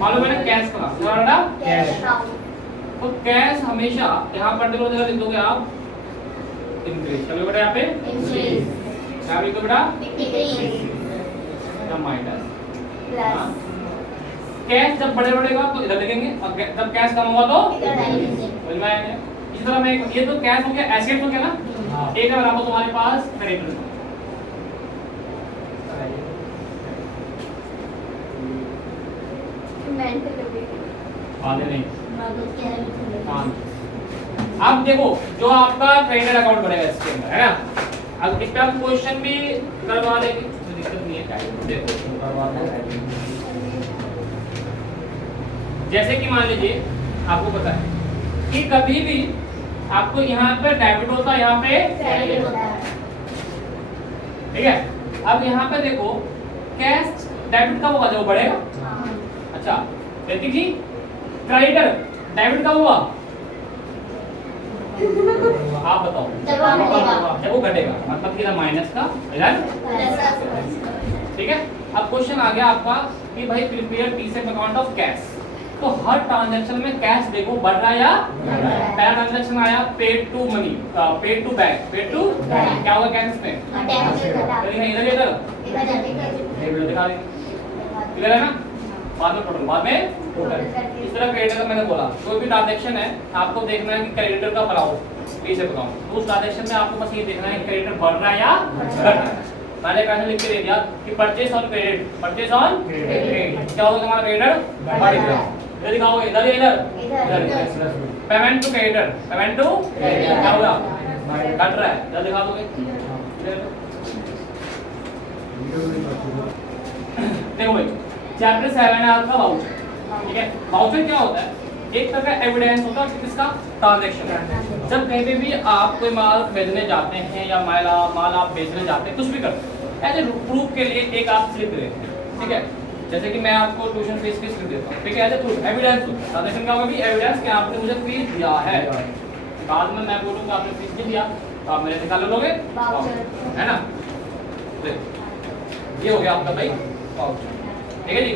मालूम है ना कैश का, क्या होता है? Cash account. तो कैश हमेशा यहाँ पर्टिकुलर जगह लिख दोगे आप इंक्रीज, चलो बेटा यहाँ पे इंक्रीज, क्या लिखो बेटा? डिक्रीज, या माइनस। प्लस, कैश जब बड़े बढ़ेगा तो इधर लिखेंगे और जब कैश कम होगा तो इधर डालेंगे। समझ में आया? इसी तरह मैं ये तो कैश हो गया, एसेट हो गया ना। एक है बराबर तुम्हारे पास क्रेडिट, मेंटल कभी आधे नहीं। मगज कह रहे हाँ। अब देखो जो आपका क्रेडिट अकाउंट बनेगा इसके अंदर, है ना? अब इस पे आप क्वेश्चन भी करवा लेंगे, कोई दिक्कत नहीं है। देखो करवा देंगे। जैसे कि मान लीजिए आपको पता है कि कभी भी आपको यहाँ पे डेबिट होता है, यहाँ पे क्रेडिट होता है। ठीक है? अब यहाँ पे देखो कैश डेबिट कब होगा? जब वो बढ़ेगा। हाँ। अच्छा ऋतिक जी, क्रेडिटर डेबिट कब हुआ? आप बताओ। जब वो घटेगा। जब वो घटेगा, मतलब कि माइनस का इधर प्लस, ठीक है? अब क्वेश्चन आ गया आपका कि भाई prepare T shape account of cash. तो हर ट्रांजैक्शन में कैश देखो बढ़ रहा है या पहला ट्रांजैक्शन आया paid to money, paid to bank, paid to bank. क्या होगा कैश में? इधर इधर दिखा देंगे, क्लियर है ना? बाद में टोटल, बाद में टोटल। इस तरह क्रेडिटर मैंने बोला कोई भी ट्रांजैक्शन है आपको देखना है कि क्रेडिटर का बढ़ाओ टी सेप अकाउंट, तो उस ट्रांजैक्शन में आपको बस ये देखना है क्रेडिटर बढ़ रहा है या घट रहा है। मैंने कैसे लिख के दे दिया कि purchase on credit, purchase on credit, क्या होगा तुम्हारा क्रेडिटर बढ़ गया। इधर दिखाओगे, इधर या इधर? Payment to creditor, payment to क्या होगा? घट रहा है, इधर दिखा दोगे। देखो भाई चैप्टर 7 है आपका वाउचर, ठीक है? वाउचर क्या होता है? एक तरह का एविडेंस होता है किसका? ट्रांजैक्शन। जब कहीं पे भी आप कोई माल खरीदने जाते हैं या माल आप बेचने जाते हैं, कुछ भी करते हैं, ऐसे प्रूफ के लिए एक आप स्लिप देते हैं, ठीक है? जैसे कि मैं आपको ट्यूशन फीस की स्लिप देता हूँ, ठीक है, as a proof, evidence. Transaction क्या होगा भी एविडेंस कि आपने मुझे फीस दिया है। बाद में मैं बोलूँगा आपने फीस नहीं दिया तो आप मेरे निकाल लोगे, है ना। ये हो गया आपका भाई वाउचर, ठीक है जी।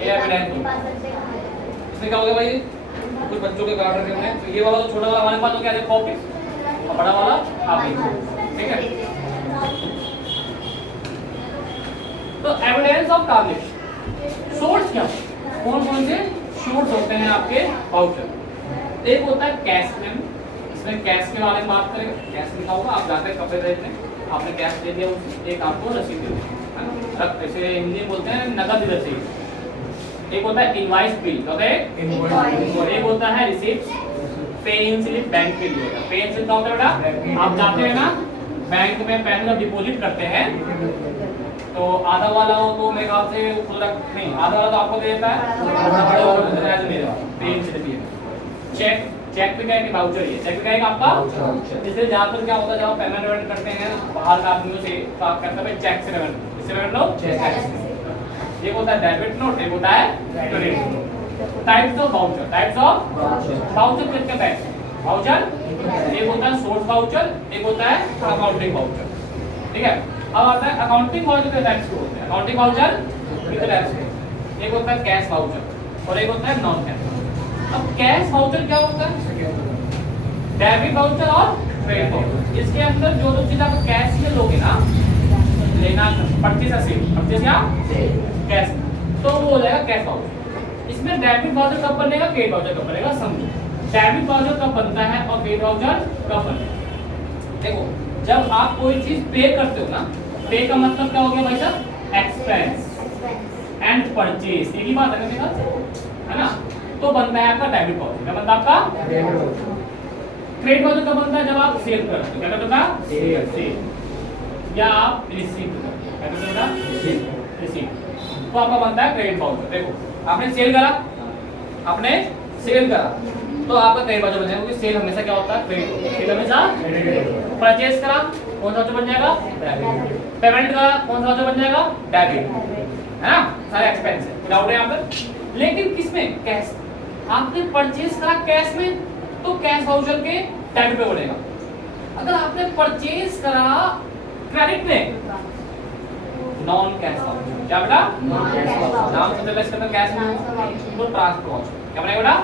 ये एविडेंस। इसमें क्या हो गया भाई, कुछ बच्चों के कार्ड रखे हमने, तो ये वाला तो छोटा वाला हमारे पास हो गया कॉपी, और बड़ा वाला आप लिखो, ठीक है। तो एविडेंस ऑफ ट्रांजैक्शन सोर्स क्या, कौन कौन से सोर्स होते हैं आपके वाउचर। एक होता है कैश पेमेंट, इसमें कैश के बारे में बात करेंगे। कैश लिखा होगा, आप जाते हैं कपड़े खरीदने, आपने कैश दे दिया, एक आपको रसीद दे दी, है ना, ऐसे हिंदी में बोलते हैं नकद रसीद। एक होता है इनवॉइस बिल, होता है एक होता है रिसीप्ट, पे इन स्लिप बैंक के लिए होता है। पे इन स्लिप क्या होता है बेटा, आप जाते हैं ना बैंक में पैसे जब डिपॉजिट करते हैं तो आधा वाला हो तो मेरे ख्याल से खुद रख नहीं, आधा वाला तो आपको दे देता है, पे इन स्लिप ये। चेक, चेक पे क्या है कि वाउचर ही है, चेक पे क्या है आपका। इसलिए ज्यादातर क्या होता है जब पेमेंट वेमेंट करते हैं बाहर का आदमियों से, तो आप कहते हैं चेक से पेमेंट, इससे पेमेंट लो चेक से। एक होता है डेबिट नोट, एक होता है credit note. Types of voucher, types of voucher कितने टाइप हैं वाउचर, एक होता है सोर्स वाउचर, एक होता है अकाउंटिंग वाउचर, ठीक है। अब आता है अकाउंटिंग वाउचर के टाइप्स होते हैं। अकाउंटिंग वाउचर कितने टाइप्स के, एक होता है कैश वाउचर और एक होता है नॉन कैश। अब कैश वाउचर क्या होता है, डेबिट वाउचर और क्रेडिट वाउचर। इसके अंदर जो जो चीज आप कैश में लोगे ना, लेना परचेज या सेल, परचेज या कैश, तो वो हो जाएगा कैश वाउचर। इसमें डेबिट वाउचर कब बनेगा, क्रेडिट वाउचर कब बनेगा, समझो। डेबिट वाउचर कब बनता है और क्रेडिट वाउचर कब बनेगा। देखो जब आप कोई चीज पे करते हो ना, पे का मतलब क्या हो गया भाई साहब, एक्सपेंस एंड परचेज, एक ही बात है ना, है ना। तो बनता है आपका डेबिट वाउचर, क्या बनता है आपका डेबिट वाउचर। क्रेडिट वाउचर कब बनता है, जब आप सेल करते हो, क्या करते हो, सेल या आप रिसीव करते हो, क्या करते हो, रिसीव, तो आपका बनता है क्रेडिट वाउचर। देखो आपने सेल करा, आपने सेल करा तो आपका क्रेडिट वाउचर बन जाएगा, क्योंकि सेल हमेशा क्या होता है, क्रेडिट, सेल हमेशा क्रेडिट। परचेज करा कौन सा वाउचर बन जाएगा, डेबिट। पेमेंट करा कौन सा वाउचर बन जाएगा, डेबिट, है ना, सारे एक्सपेंस है, डाउट है यहाँ पर। लेकिन किसमें, कैश, आपने परचेज करा कैश में तो कैश वाउचर के डेबिट पे बनेगा। अगर आपने परचेज करा क्रेडिट में, नॉन कैश वाउचर, क्या बेटा, नॉन कैश वाउचर, नाम से चला इसका कैश में तो ट्रांसफर वाउचर, क्या बनेगा बेटा।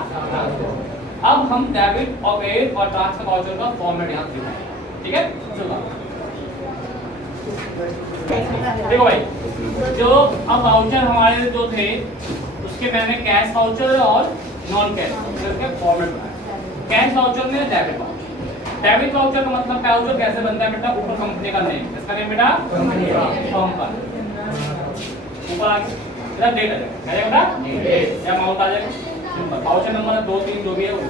अब हम डेबिट और क्रेडिट और ट्रांसफर वाउचर का फॉर्मेट यहां दिखाएंगे, ठीक है। चलो देखो भाई, जो अब वाउचर हमारे जो थे उसके मैंने कैश वाउचर और नॉन कैश के फॉर्मेट बनाया। कैश वाउचर में डेबिट वाउचर, डेबिट वाउचर का मतलब क्या वाउचर कैसे बनता है बेटा, ऊपर कंपनी का नेम, इसका नेम बेटा फर्म का, ऊपर आगे इधर डेट आ जाएगा बेटा, या अमाउंट आ जाएगा, सिंपल। वाउचर नंबर 2 3 जो भी है वो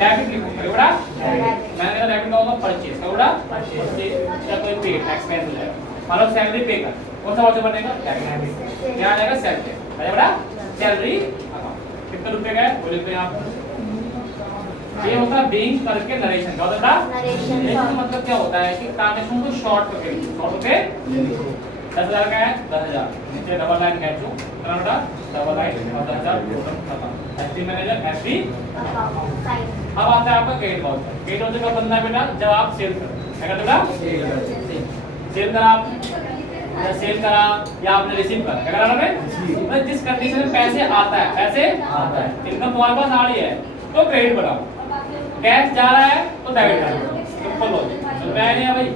डेबिट लिखो बेटा, मैंने कहा डेबिट का होगा परचेज का बेटा, परचेज या कोई पे एक्सपेंस हो जाएगा, मतलब सैलरी पे का कौन सा वाउचर बनेगा, डेबिट, यहां आ जाएगा सैलरी, आ जाएगा बेटा सैलरी अकाउंट, कितने रुपए का है वो लिखो यहां पर। ये होता है बीइंग करके नरेशन, क्या होता है नरेशन, इसका मतलब क्या होता है कि ट्रांजैक्शन को शॉर्ट करके लिखो, शॉर्ट करके 10,000 का है 10,000, नीचे डबल लाइन कैच हो कितना बेटा, डबल लाइन और 10,000 टोटल खत्म, एसटी मैनेजर एसटी। अब आता है आपका क्रेडिट वाउचर। क्रेडिट वाउचर कब बनता है बेटा, जब आप सेल करते, क्या करते बेटा, सेल करा आप, या सेल करा या आपने रिसीव करा, क्या करा आपने, मतलब जिस कंडीशन में पैसे आता है, पैसे आता है, इनकम तुम्हारे पास आ रही है तो क्रेडिट बनाओ, कैश जा रहा है तो डेबिट करो, सिंपल लॉजिक, समझ में आया नहीं भाई।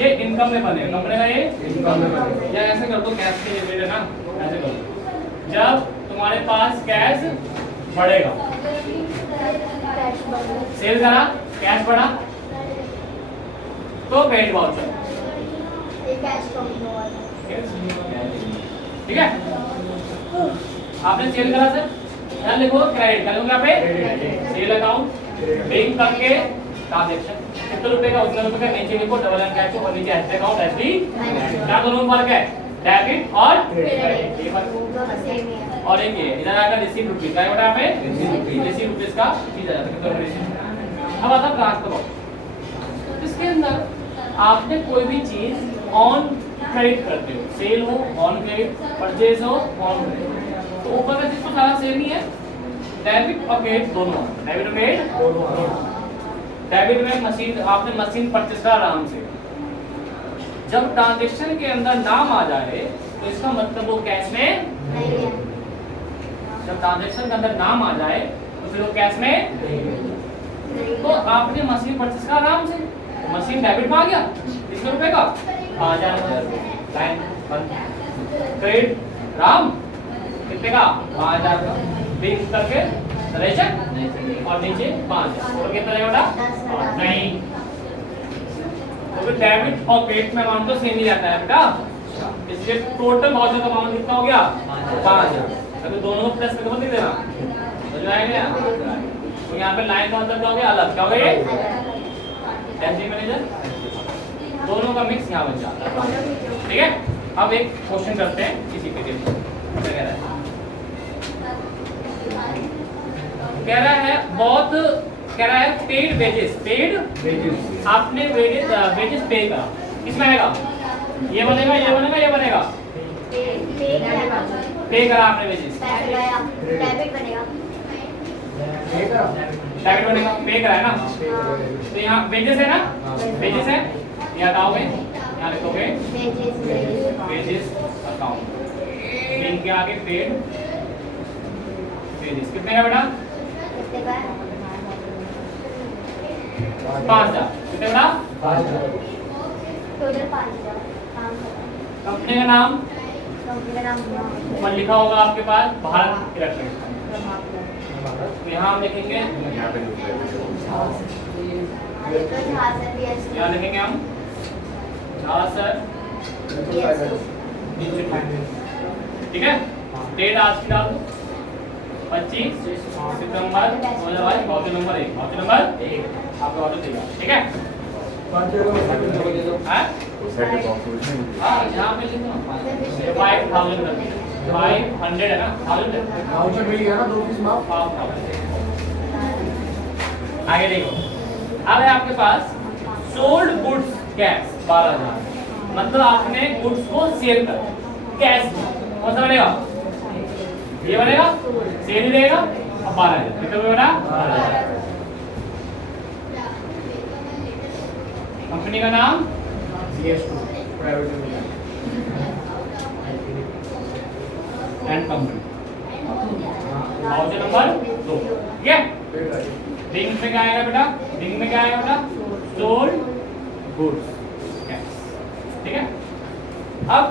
ये इनकम में बनेगा, कब बनेगा ये इनकम में बनेगा, या ऐसे कर दो कैश के लिए ना, ऐसे करो, जब तुम्हारे पास कैश बढ़ेगा, सेल करा कैश बढ़ा तो क्रेडिट वाउचर, ठीक है। आपने सेल करा सर, यहाँ लिखो क्रेडिट, क्या लिखोगे पे सेल अकाउंट, बैंक करके ट्रांजैक्शन, कितने रुपए का, उतने रुपए का, नीचे लिखो डबल एंड कैश और नीचे एसटी अकाउंट एसटी, क्या दोनों में फर्क है, डेबिट और क्रेडिट, ये फर्क। और एक ये इधर आएगा रिसीव रुपीस, क्या बेटा पे रिसीव रुपीस का चीज आ जाता है, कितना रिसीव। अब आता ट्रांसफर, इसके अंदर आपने कोई भी चीज ऑन क्रेडिट करते हो, सेल हो ऑन क्रेडिट, परचेज हो ऑन क्रेडिट, तो ऊपर का चीज तो सारा सेम ही है। डेबिट और क्रेडिट दोनों, डेबिट और क्रेडिट दोनों। डेबिट में मशीन, आपने मशीन परचेज करा आराम से, जब ट्रांजैक्शन के अंदर नाम आ जाए तो इसका मतलब वो कैश में नहीं है। जब ट्रांजैक्शन के अंदर नाम आ जाए तो फिर वो कैश में नहीं तो आपने मशीन परचेज करा आराम से, मशीन डेबिट में आ गया कितने रुपए का 5000, लाइन बंद। क्रेडिट राम कितने का 5000 का, बिल करके ट्रांजैक्शन और नीचे 5000 और कितना रहेगा बेटा नहीं, तो फिर डेबिट और क्रेडिट में अमाउंट तो सेम ही रहता है बेटा, इसलिए टोटल वाउचर का अमाउंट कितना हो गया 5000, अगर दोनों को प्लस करके मत लिख देना, समझ में आएगा ना। तो यहाँ पे लाइन का मतलब क्या हो गया अलग, क्या हो गया ये एसडी मैनेजर, दोनों का मिक्स यहाँ बन जाता है। ठीक है, अब एक क्वेश्चन करते हैं इसी पे, क्या कह रहा है, कह रहा है बहुत, कह रहा है पेड वेजेस, पेड आपने वेजेस पे करा, किसमें आएगा ये बनेगा ये बनेगा ये बनेगा, पे करा आपने वेजेस, डेबिट बनेगा। डेबिट बनेगा, पे करा है ना, तो यहाँ वेजेस है ना, वेजेस है, यहाँ हटाओगे यहाँ लिखोगे वेजेस अकाउंट, बैंक के आगे पेड वेजेस कितने का बेटा कितने का है? 5000, कितने बेटा टोटल 5000। कंपनी का नाम कंपनी का नाम ऊपर लिखा होगा आपके पास भारत इलेक्ट्रॉनिक्स, तो यहाँ हम लिखेंगे, यहाँ लिखेंगे हम सर, ठीक है। डेट आज की डाल दो 25 सितंबर 2022, वाउचर नंबर 1, वाउचर नंबर 1 आपका वाउचर देगा, ठीक है। हाँ यहाँ पे लिख दो 5000 कर दीजिए, 500 है ना, 1000 वाउचर मिल गया ना 2 पीस माफ। आगे देखो, अब है आपके पास सोल्ड गुड्स कैश 12000, मतलब आपने गुड्स को सेल कर कैश में, कौन सा बनेगा ये बनेगा, सेल ही रहेगा, अब 12000 कितने बना, कंपनी का नाम CS2 private limited and company, voucher number 2, ठीक है। बिंग में क्या आएगा बेटा, बिंग में क्या आएगा बेटा सोल्ड गुड्स कैश, ठीक है। अब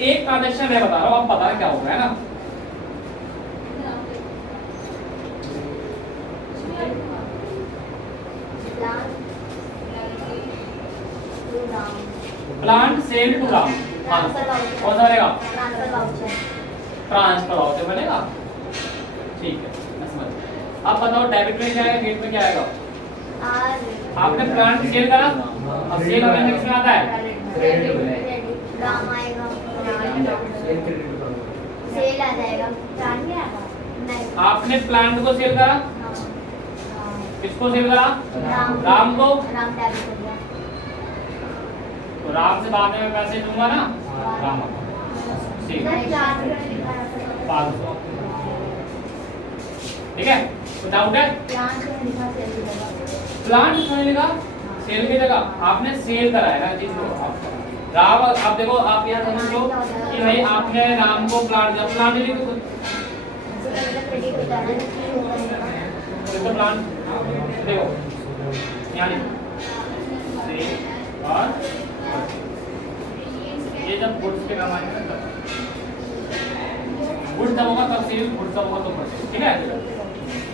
एक ट्रांजैक्शन मैं बता रहा हूँ, आप पता है क्या होगा, है ना। प्लांट सेल टू राम, कौन सा बनेगा ट्रांसफर वाउचर बनेगा, ठीक है मैं समझ गया। अब बताओ डेबिट में क्या आएगा, क्रेडिट में क्या आएगा, आपने प्लांट सेल करा, अब सेल हमें किस में आता है राम आएगा, सेल आ जाएगा, प्लान क्या नहीं, आपने प्लांट को सेल करा, किसको सेल करा राम को, राम डेबिट हो गया, तो राम से बाद में पैसे दूंगा ना, राम सेल 500, ठीक है। तो डाउट है, प्लांट समझने का सेल की जगह आपने सेल कराया ना चीज को, राम आप देखो, आप यहाँ समझ लो कि भाई आपने राम को प्लांट दिया, प्लांट नहीं लिखो तो प्लांट देखो यहाँ लिखो सेल और ये जब गुड्स के काम आएंगे ना, गुड्स जब होगा तब सेल, गुड्स जब होगा तो परचेज, ठीक है।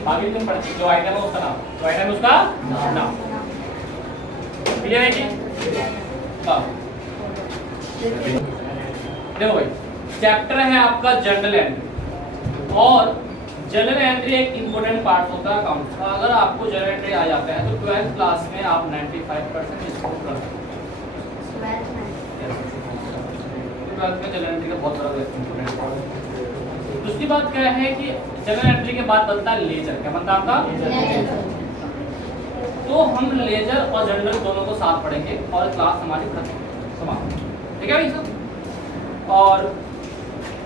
बाकी तुम पढ़, जो आइटम है उसका नाम, जो आइटम है उसका नाम, क्लियर है जी। देखो भाई चैप्टर है आपका जर्नल एंट्री, और जर्नल एंट्री एक इंपॉर्टेंट पार्ट होता है अकाउंट्स का। अगर आपको जर्नल एंट्री आ जाता है तो 12th क्लास में आप 95% स्कोर कर सकते हैं। 12th में जर्नल एंट्री का बहुत बड़ा इंपॉर्टेंट पार्ट है। उसकी बात क्या है कि जर्नल एंट्री के बाद बनता है लेजर, क्या बनता है आपका, तो हम लेजर और जर्नल दोनों को साथ पढ़ेंगे और क्लास हमारी खत्म समाप्त, ठीक है भाई सब। और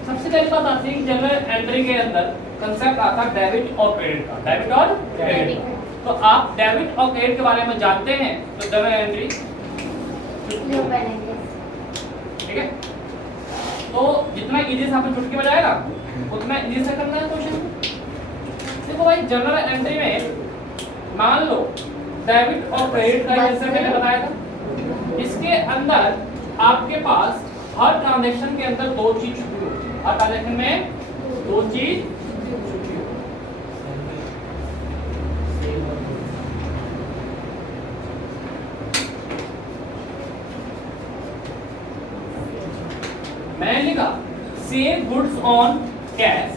सबसे पहली बात आती है कि जनरल एंट्री के अंदर कंसेप्ट आता है डेबिट और क्रेडिट का। डेबिट और क्रेडिट। तो आप डेबिट और क्रेडिट के बारे में जानते हैं तो जनरल एंट्री ठीक है। तो जितना इजी से आपने चुटकी बजाएगा उतना इजी से करना है क्वेश्चन। देखो भाई जनरल एंट्री में मान लो डेबिट और क्रेडिट का जैसे मैंने बताया था, इसके अंदर आपके पास हर ट्रांजैक्शन के अंदर दो चीज छुपी होती है। हर ट्रांजैक्शन में दो चीज छुपी होती है। मैंने लिखा सेल गुड्स ऑन कैश।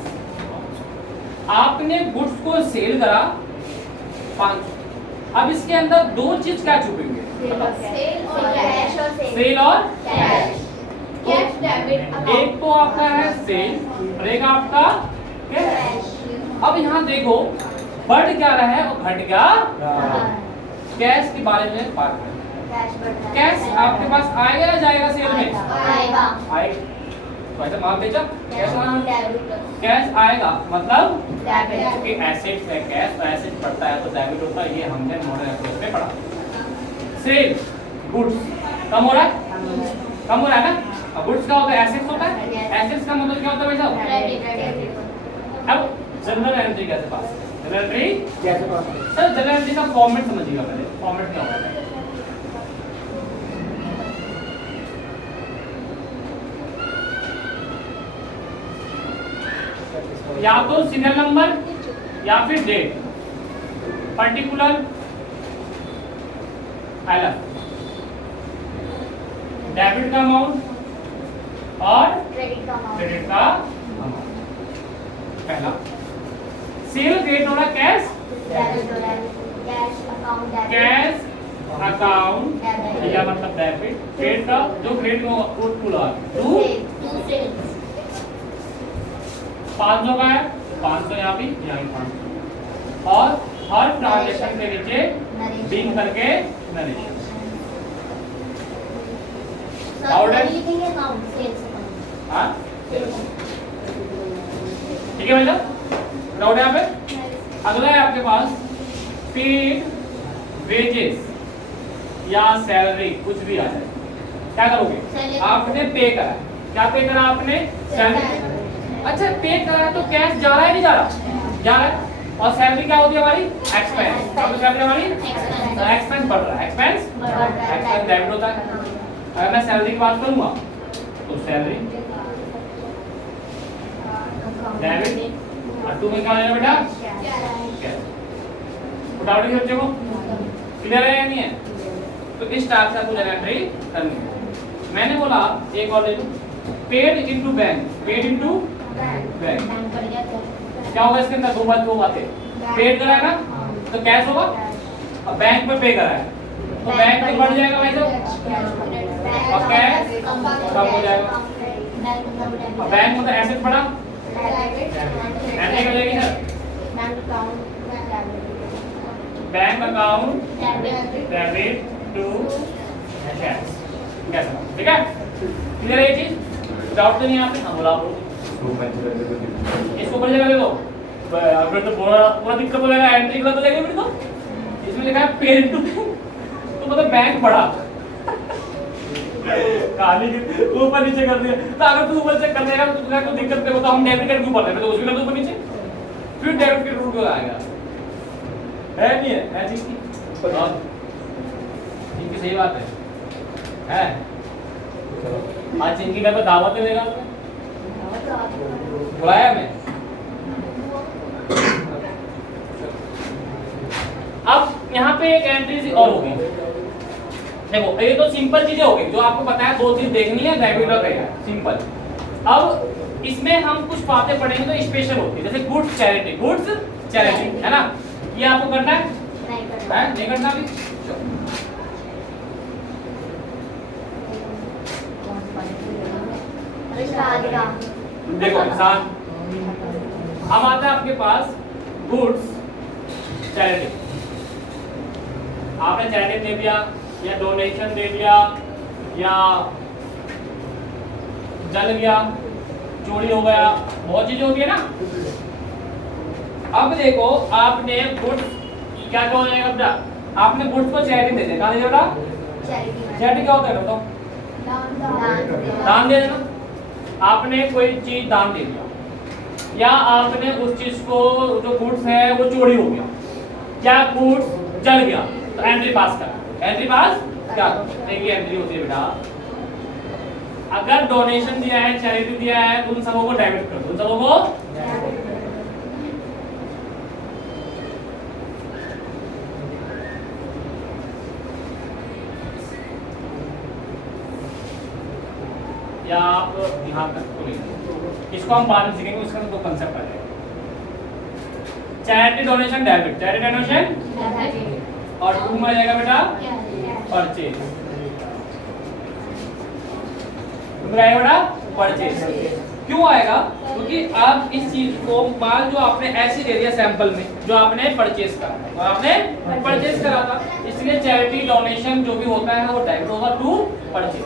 आपने गुड्स को सेल करा 5। अब इसके अंदर दो चीज क्या छुपेंगे? सेल और कैश। सेल और कैश। Cash debit. एक तो आपका है सेल और एक आपका कैश। अब यहाँ देखो बढ़ क्या रहा है और घट क्या? कैश के बारे में बात करें। कैश आपके पास आएगा या जाएगा सेल में? आएगा। आएगा। तो ऐसा माल बेचा कैश आएगा मतलब कि एसेट्स है कैश, तो एसेट बढ़ता है तो डेबिट होता है। ये हमने मॉडल अप्रोच में पढ़ा। सेल गुड्स कम हो रहा है, कम हो रहा है ना। गुड्स का होता है एसेट्स होता है। एसेट्स का मतलब क्या होता है भाई साहब? अब जनरल एंट्री कैसे पास? जनरल एंट्री कैसे पास? सर जनरल एंट्री का फॉर्मेट समझिएगा पहले। फॉर्मेट क्या होता है? या तो सीरियल नंबर या फिर डेट, पर्टिकुलर आइटम, डेबिट का अमाउंट और क्रेडिट का अमाउंट। पहला सेल क्रेडिट हो रहा कैश, कैश अकाउंट या मतलब डेबिट। क्रेडिट का जो क्रेडिट होगा टू 500 का है, 500 यहाँ भी 500 और हर ट्रांजैक्शन के नीचे बिंग करके नरेशन। हाँ ठीक है भैया, डाउट है यहाँ पे? अगला है आपके पास पेड वेजेस या सैलरी, कुछ भी आ जाए क्या करोगे? आपने पे करा, क्या पे करा आपने? सैलरी। अच्छा पे करा तो कैश जा रहा है नहीं जा रहा? जा रहा है। और सैलरी क्या होती है हमारी? एक्सपेंस। तो सैलरी हमारी एक्सपेंस बढ़ रहा है। एक्सपेंस डेबिट होता है। अगर मैं सैलरी की बात करूंगा तो सैलरी डेबिट और टू में क्या लेना बेटा? कैश। उठाओ बच्चे को क्लियर है या नहीं है? तो इस टाइप से आपको जनरल एंट्री करनी है। मैंने बोला एक और ले लो, paid into bank. Paid into bank क्या होगा इसके अंदर? दो बातें। पेड करा है ना तो कैश होगा, और बैंक पे पे करा है तो बैंक पे बढ़ जाएगा भाई साहब और कैश कम हो जाएगा। और बैंक मतलब एसेट बढ़ा, एंट्री हो जाएगी sir bank account debit to cash. कैसा? ठीक है, क्लियर है ये चीज? डाउट तो नहीं यहाँ पे? हाँ बोला आप इसको ऊपर जगह ले लो, फिर तो पूरा दिक्कत हो जाएगा। एंट्री का तो लगेगा फिर तो इसमें लिखा है पेड टू तो मतलब बैंक बढ़ा कहानी ऊपर नीचे कर दिया। तो अगर तू ऊपर से कर देगा तो तुझे कोई दिक्कत नहीं होता। हम डेबिट कार्ड क्यों पढ़ रहे हैं? तो उसमें कर दो ऊपर नीचे, फिर डेबिट कार्ड रूट को आएगा। है नहीं है चीज की? और इनकी सही बात है। आज इनकी घर पे दावत देगा, बुलाया मैं। अब यहाँ पे एक एंट्री और होगी। देखो ये तो सिंपल चीजें होगी जो आपको पता है, दो चीज देखनी है, डेबिट और क्रेडिट, सिंपल। अब इसमें हम कुछ बातें पढ़ेंगे तो स्पेशल होती है, जैसे गुड्स चैरिटी। गुड्स चैरिटी है ना, ये आपको करना है? नहीं करना अभी? देखो इंसान अब आता है आपके पास गुड्स चैरिटी। आपने चैरिटी दे दिया या डोनेशन दे दिया या जल गया, चोरी हो गया, बहुत चीजें होती है ना। अब देखो आपने गुड्स क्या क्या हो जाएगा बेटा, आपने गुड्स को चैरिटी दे दिया, कहाँ दे दिया बेटा? चैरिटी क्या होता है बेटा? दान दे देना। आपने कोई चीज दान दे दिया, या आपने उस चीज को, जो गुड्स है वो चोरी हो गया, क्या गुड्स जल गया, तो एंट्री पास करा। एंट्री पास क्या देखिए एंट्री होती है बेटा, अगर डोनेशन दिया है, चैरिटी दिया है, तो उन सबों को डेबिट कर दो, उन सबों को या आप यहाँ तक को लेंगे, इसको हम बाद में सीखेंगे, उसका तो कंसेप्ट आ जाएगा। Charity donation debit, charity donation और टू में आ जाएगा बेटा परचेज, आएगा बेटा परचेज। क्यों आएगा? क्योंकि आप इस चीज को, माल जो आपने ऐसे दे दिया सैंपल में, जो आपने परचेज करा, तो आपने परचेज करा था, इसलिए चैरिटी डोनेशन जो भी होता है वो डेबिट होगा टू परचेज।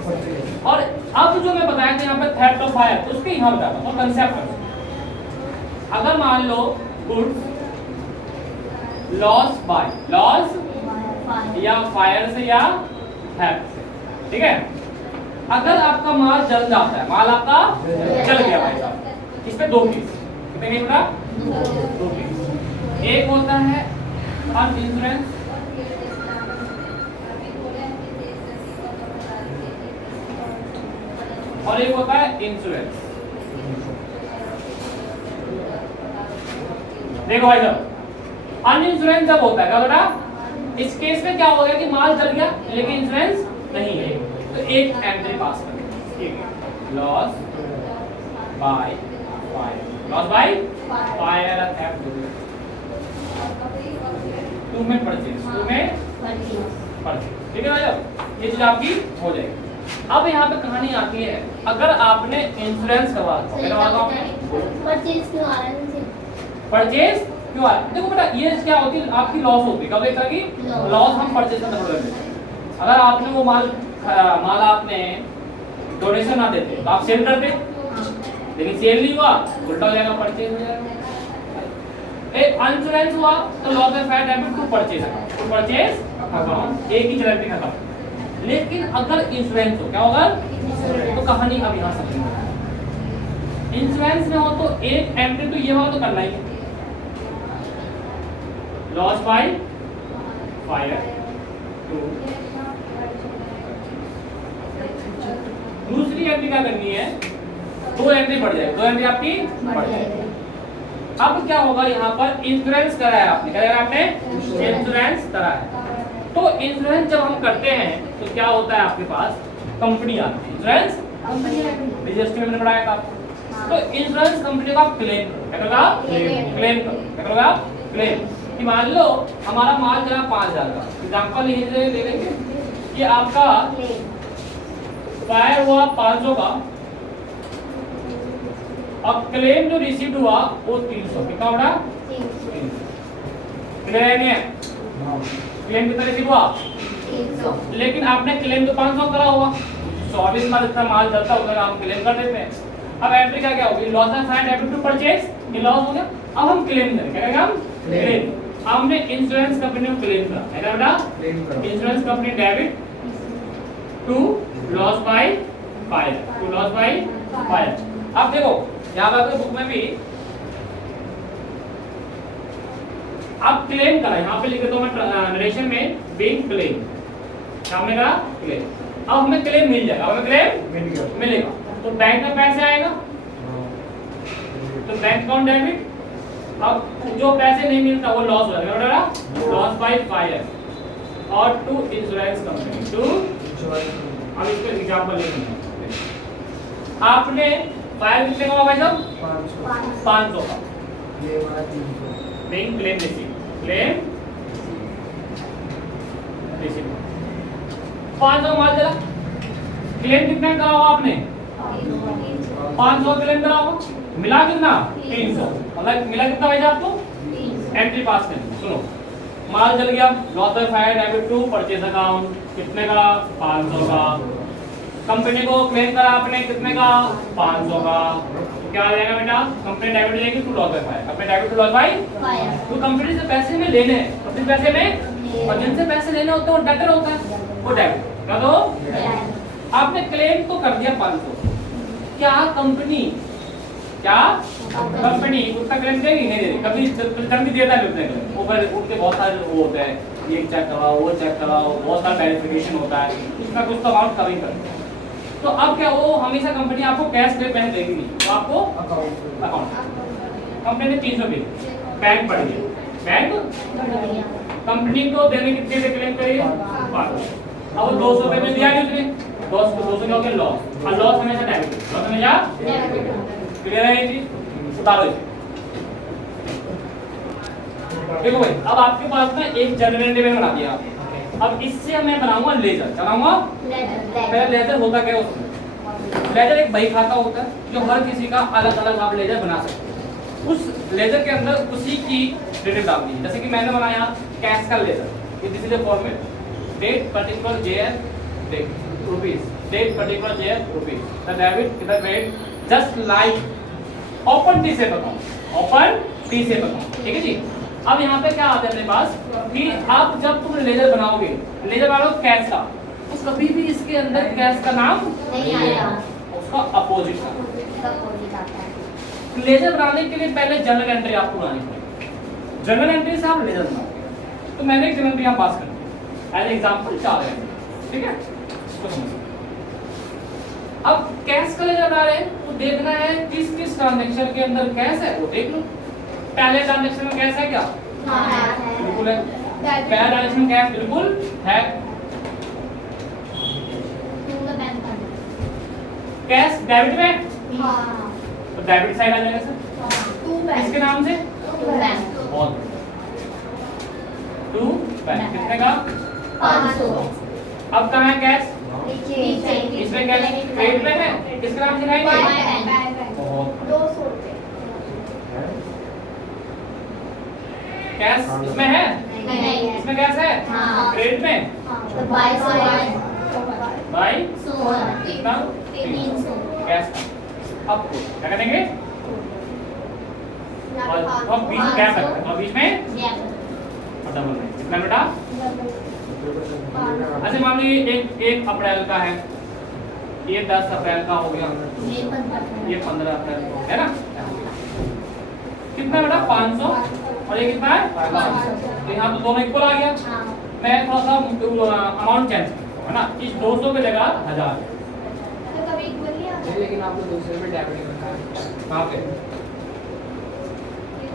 और अब जो मैं बताया था यहाँ पे थेफ्ट ऑफ फायर, उसके यहाँ बताया तो कंसेप्ट। अगर मान लो गुड्स लॉस बाय, लॉस या फायर से या थेफ्ट से, ठीक है। अगर आपका माल जल जाता है, माल आपका जल गया भाई साहब, इस पे दो केस, कितने केस बेटा? दो केस। एक होता है अनइंश्योरेंस, और एक होता है इंश्योरेंस। देखो भाई साहब, अनइंश्योरेंस जब होता है क्या बेटा, इस केस में क्या हो गया कि माल जल गया लेकिन इंश्योरेंस नहीं है, तो एक एंट्री पास करेंगे, loss by fire, loss by fire theft, to में परचेज, टू में परचेज, ठीक है भाई साहब, ये चीज आपकी हो जाएगी। अब यहाँ पे कहानी आती है, अगर आपने इंश्योरेंस करवा परचेज क्यों आ रहा है? परचेज क्यों आ रहा है? देखो बेटा, ये क्या होती है, आपकी लॉस होती है, कब देखा कि लॉस हम परचेज में कर लेते हैं। अगर आपने वो माल आपने डोनेशन ना देते तो आप सेल करते, लेकिन सेल नहीं हुआ, उल्टा हो जाएगा, परचेज हो जाएगा। एक इंश्योरेंस हुआ तो loss by fire debit to purchase, to purchase account, एक ही चैरिटी खत्म। लेकिन अगर इंश्योरेंस हो, क्या होगा? तो कहानी अब यहाँ समझिए, इंश्योरेंस में हो तो एक एंट्री तो ये वाला तो करना ही है, लॉस बाय फायर टू। दूसरी एंट्री क्या करनी है? दो एंट्री बढ़ जाएगी, दो एंट्री आपकी बढ़ जाएगी। अब क्या होगा, यहाँ पर इंश्योरेंस कराया आपने, क्या कराया आपने? इंश्योरेंस कराया। तो इंश्योरेंस जब हम करते हैं तो क्या होता है, आपके पास कंपनी आती है, इंश्योरेंस कंपनी रजिस्ट्री में पढ़ाया था आपको। तो इंश्योरेंस कंपनी का क्लेम करो, क्या करोगे आप? क्लेम करो, क्या करोगे आप? क्लेम। कि मान लो हमारा माल जरा 5000 का, एग्जांपल यही से ले लेंगे कि आपका फायर हुआ 500 का, अब क्लेम जो रिसीव हुआ वो 300, कितना होगा? 300। क्लियर है? क्लेम कितना रिसीव हुआ? 300। लेकिन आपने क्लेम तो 500 करा हुआ, 24 में जितना माल चलता है उतना हम क्लेम कर देते हैं। अब एंट्री क्या क्या होगी? Loss by fire debit to purchase, ये लॉस हो गया। अब हम क्लेम करें, क्या करेंगे हम? क्लेम। हमने इंश्योरेंस कंपनी को क्लेम करा, है ना बेटा? Insurance company debit to loss by fire, to loss by fire. अब देखो यहाँ पर बुक में भी अब क्लेम करा, यहाँ पे लिख देता हूँ मैं नरेशन में, बीइंग क्लेम, सामने करा क्लेम। अब हमें क्लेम मिल जाएगा, हमें क्लेम मिलेगा, तो बैंक में पैसे आएगा, तो बैंक अकाउंट डेबिट। अब जो पैसे नहीं मिलता वो लॉस हो जाएगा, लॉस बाय फायर और टू इंश्योरेंस कंपनी, टू। अब इसको एग्जांपल लेंगे, आपने फायर कितने का भाई साहब? 500 का, being claim receive, claim receive 500 माल चला, क्लेम कितना करा होगा आपने? 500 क्लेम करा होगा, मिला कितना? 300, मतलब मिला कितना भाई साहब आपको? एंट्री पास करनी। सुनो, माल जल गया, loss by fire debit to purchase account, कितने का? 500 का। कंपनी को क्लेम करा आपने कितने का 500 का, क्या आ जाएगा बेटा कंपनी डेबिट हो जाएगी to loss by 5, company debit to loss by, तो कंपनी से पैसे में लेने हैं अपने पैसे में, और जिनसे पैसे लेने होते हैं वो डेटर होता है, वो डेबिट क्या दो। आपने क्लेम तो कर दिया 500, क्या कंपनी उसका क्लेम देगी नहीं देगी, कभी रिटर्न भी देता है उतने क्लेम, ऊपर उनके बहुत सारे वो होते हैं, ये चेक कराओ वो चेक कराओ, बहुत सारा वेरिफिकेशन होता है, उसका कुछ तो अमाउंट कभी करते हैं। तो अब क्या वो हमेशा कंपनी आपको कैश पे पैसे देगी नहीं, तो आपको अकाउंट कंपनी ने 300 दी, बैंक बढ़ गई, बैंक कंपनी को देने कितने से क्लेम करिए 500, अब वो 200 रुपए में दिया नहीं उसने, 200 क्या हो गया लॉस, और लॉस हमेशा डेबिट, लॉस हमेशा क्लियर है ये चीज, उतारो इसे। देखो भाई अब आपके पास ना एक जनरल टेबल बना दिया, अब इससे मैं बनाऊंगा लेजर, चलाऊंगा पहले लेजर होता क्या है उसमें, लेजर एक बही खाता होता है जो हर किसी का अलग अलग आप लेजर बना सकते हैं, उस लेजर के अंदर उसी की डिटेल डाल दी, जैसे कि मैंने बनाया कैश का ledger, this is the format, date particular JF rupees, date particular JF rupees, the debit the credit just like open T save account, open T save account, ठीक है जी। अब यहाँ पे क्या आता है अपने पास कि आप जब तुम लेजर बनाओगे, लेजर बनाओगे कैश का, तो कभी भी इसके अंदर कैश का नाम नहीं आएगा, उसका अपोजिट का। आता है। लेजर बनाने के लिए पहले जनरल एंट्री आपको बनानी पड़ेगी, जनरल एंट्री से आप लेजर बनाओगे, तो मैंने एक जनरल एंट्री यहाँ पास कर दी एज एग्जांपल 4 है, ठीक है, इसको समझो। अब कैश का लेजर बना रहे हैं तो देखना है किस किस ट्रांजैक्शन के अंदर कैश है वो देख लो। पहले ट्रांजैक्शन में कैश है क्या? बिल्कुल है, पहला ट्रांजैक्शन में कैश बिल्कुल है, कैश डेबिट में, तो डेबिट साइड आ जाएगा सर, इसके नाम से बहुत टू बैंक, कितने का 500। अब कहाँ है कैश, इसमें कैश क्रेडिट में है, किसके नाम से लिखाएंगे बहुत 200 रुपए कैश इसमें है, नहीं इसमें कैश है क्रेडिट में तो 2200 भाई कितना 300 कैश का। अब क्या करेंगे और बीच में गैप रखना, और बीच में और डबल में कितना बेटा। अच्छा मान लीजिए एक अप्रैल का है, ये 10 अप्रैल का हो गया, ये 15 अप्रैल का है ना, कितना बेटा 500 और ये कितना है 500, तो यहाँ तो दोनों इक्वल आ गया। मैं थोड़ा सा अमाउंट चेंज है ना, इस 200 की जगह 1000, लेकिन आपको दूसरे में डेबिट करना है, कहाँ पे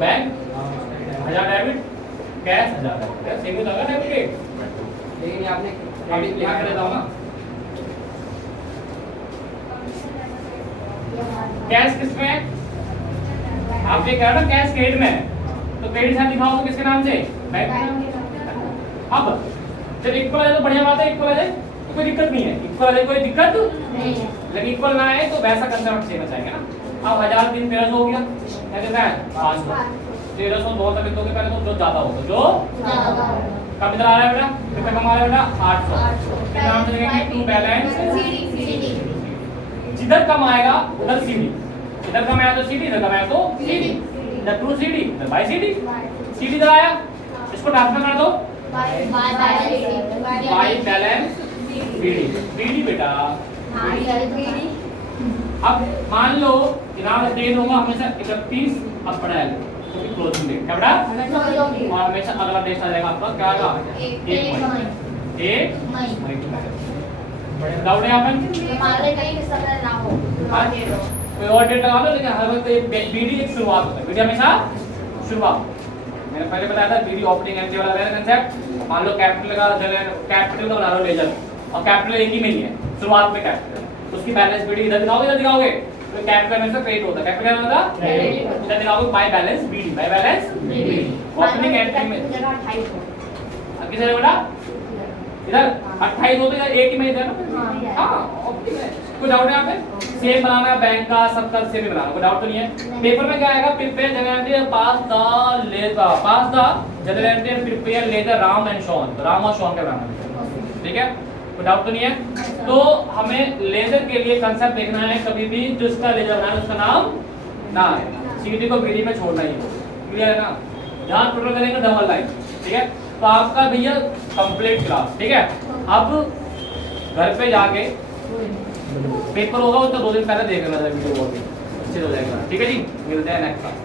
bank 1000 debit, cash 1000 debit, same होगा डेबिट, लेकिन आपने अभी यहाँ कर देता हूँ ना, कैश किसमें है, आपने कहा ना कैश क्रेडिट में है, तो क्रेडिट साइड दिखाओ तो किसके नाम से, बैंक के नाम से। अब जब इक्वल है तो बढ़िया बात है, इक्वल है तो कोई दिक्कत नहीं है, इक्वल है कोई दिक्कत नहीं है, लेकिन इक्वल ना है तो वैसा कंसेप्ट सेम चाहिए ना। अब 1000 दिन 1300 हो गया, क्या कहता है 500, 1300 दो तक लिखोगे पहले तो जो ज्यादा होगा, जो कब इधर आ रहा है बेटा, कितना कम आ रहा है बेटा 800, कितना नाम से लिखेंगे टू बैलेंस, जिधर कम आएगा उधर सीडी, इधर कम आया तो सीडी, इधर कम आया तो सीडी, इधर टू सीडी इधर बाई सीडी, सीडी इधर आया, इसको ट्रांसफर कर दो बाई बैलेंस बीडी, बीडी बेटा। अब मान लो इनाम डेट होगा हमेशा 31 अप्रैल, क्योंकि क्लोजिंग डेट क्या बेटा, और हमेशा अगला डेट आ जाएगा आपका क्या आएगा 1 मई। डाउट है यहाँ पर, कोई और डेट लगा दो, लेकिन हर वक्त बीडी एक शुरुआत होता है, बीडी हमेशा शुरुआत। मैंने पहले बताया था बीडी ओपनिंग एंट्री वाला कंसेप्ट, मान लो कैपिटल का बना लो लेजर, और कैपिटल एक ही में ही है, शुरुआत में कैपिटल, उसकी बैलेंस बीडी इधर दिखाओगे, इधर दिखाओगे, तो कैपिटल में से क्रेडिट होता है, कैपिटल क्या होता है इधर दिखाओगे by balance BD, by balance BD, opening entry में किस है बेटा, इधर 28 होता है, एक ही में इधर ना, हां ओपनिंग है, कोई डाउट है यहाँ पे, सेम बनाना है बैंक का, सबका सेम ही बनाना, कोई डाउट तो नहीं है। पेपर में क्या आएगा, prepare journal entry pass the journal entry and prepare ledger Ram and Shaun, Ram और शॉन का बनाना, ठीक है। कोई डाउट तो नहीं है? तो हमें लेजर के लिए कंसेप्ट देखना है, कभी भी जो इसका लेजर है उसका नाम ना है, सीडी को बीडी में छोड़ना ही हो, क्लियर है ना? जहाँ टोटल करेंगे डबल लाइन, ठीक है? तो आपका भैया कंप्लीट क्लास, ठीक है? अब घर पे जाके पेपर होगा, उसका 2 दिन पहले देख लेना वीडियो, अच्छे हो जाएगा, ठीक है जी? मिलते हैं नेक्स्ट क्लास।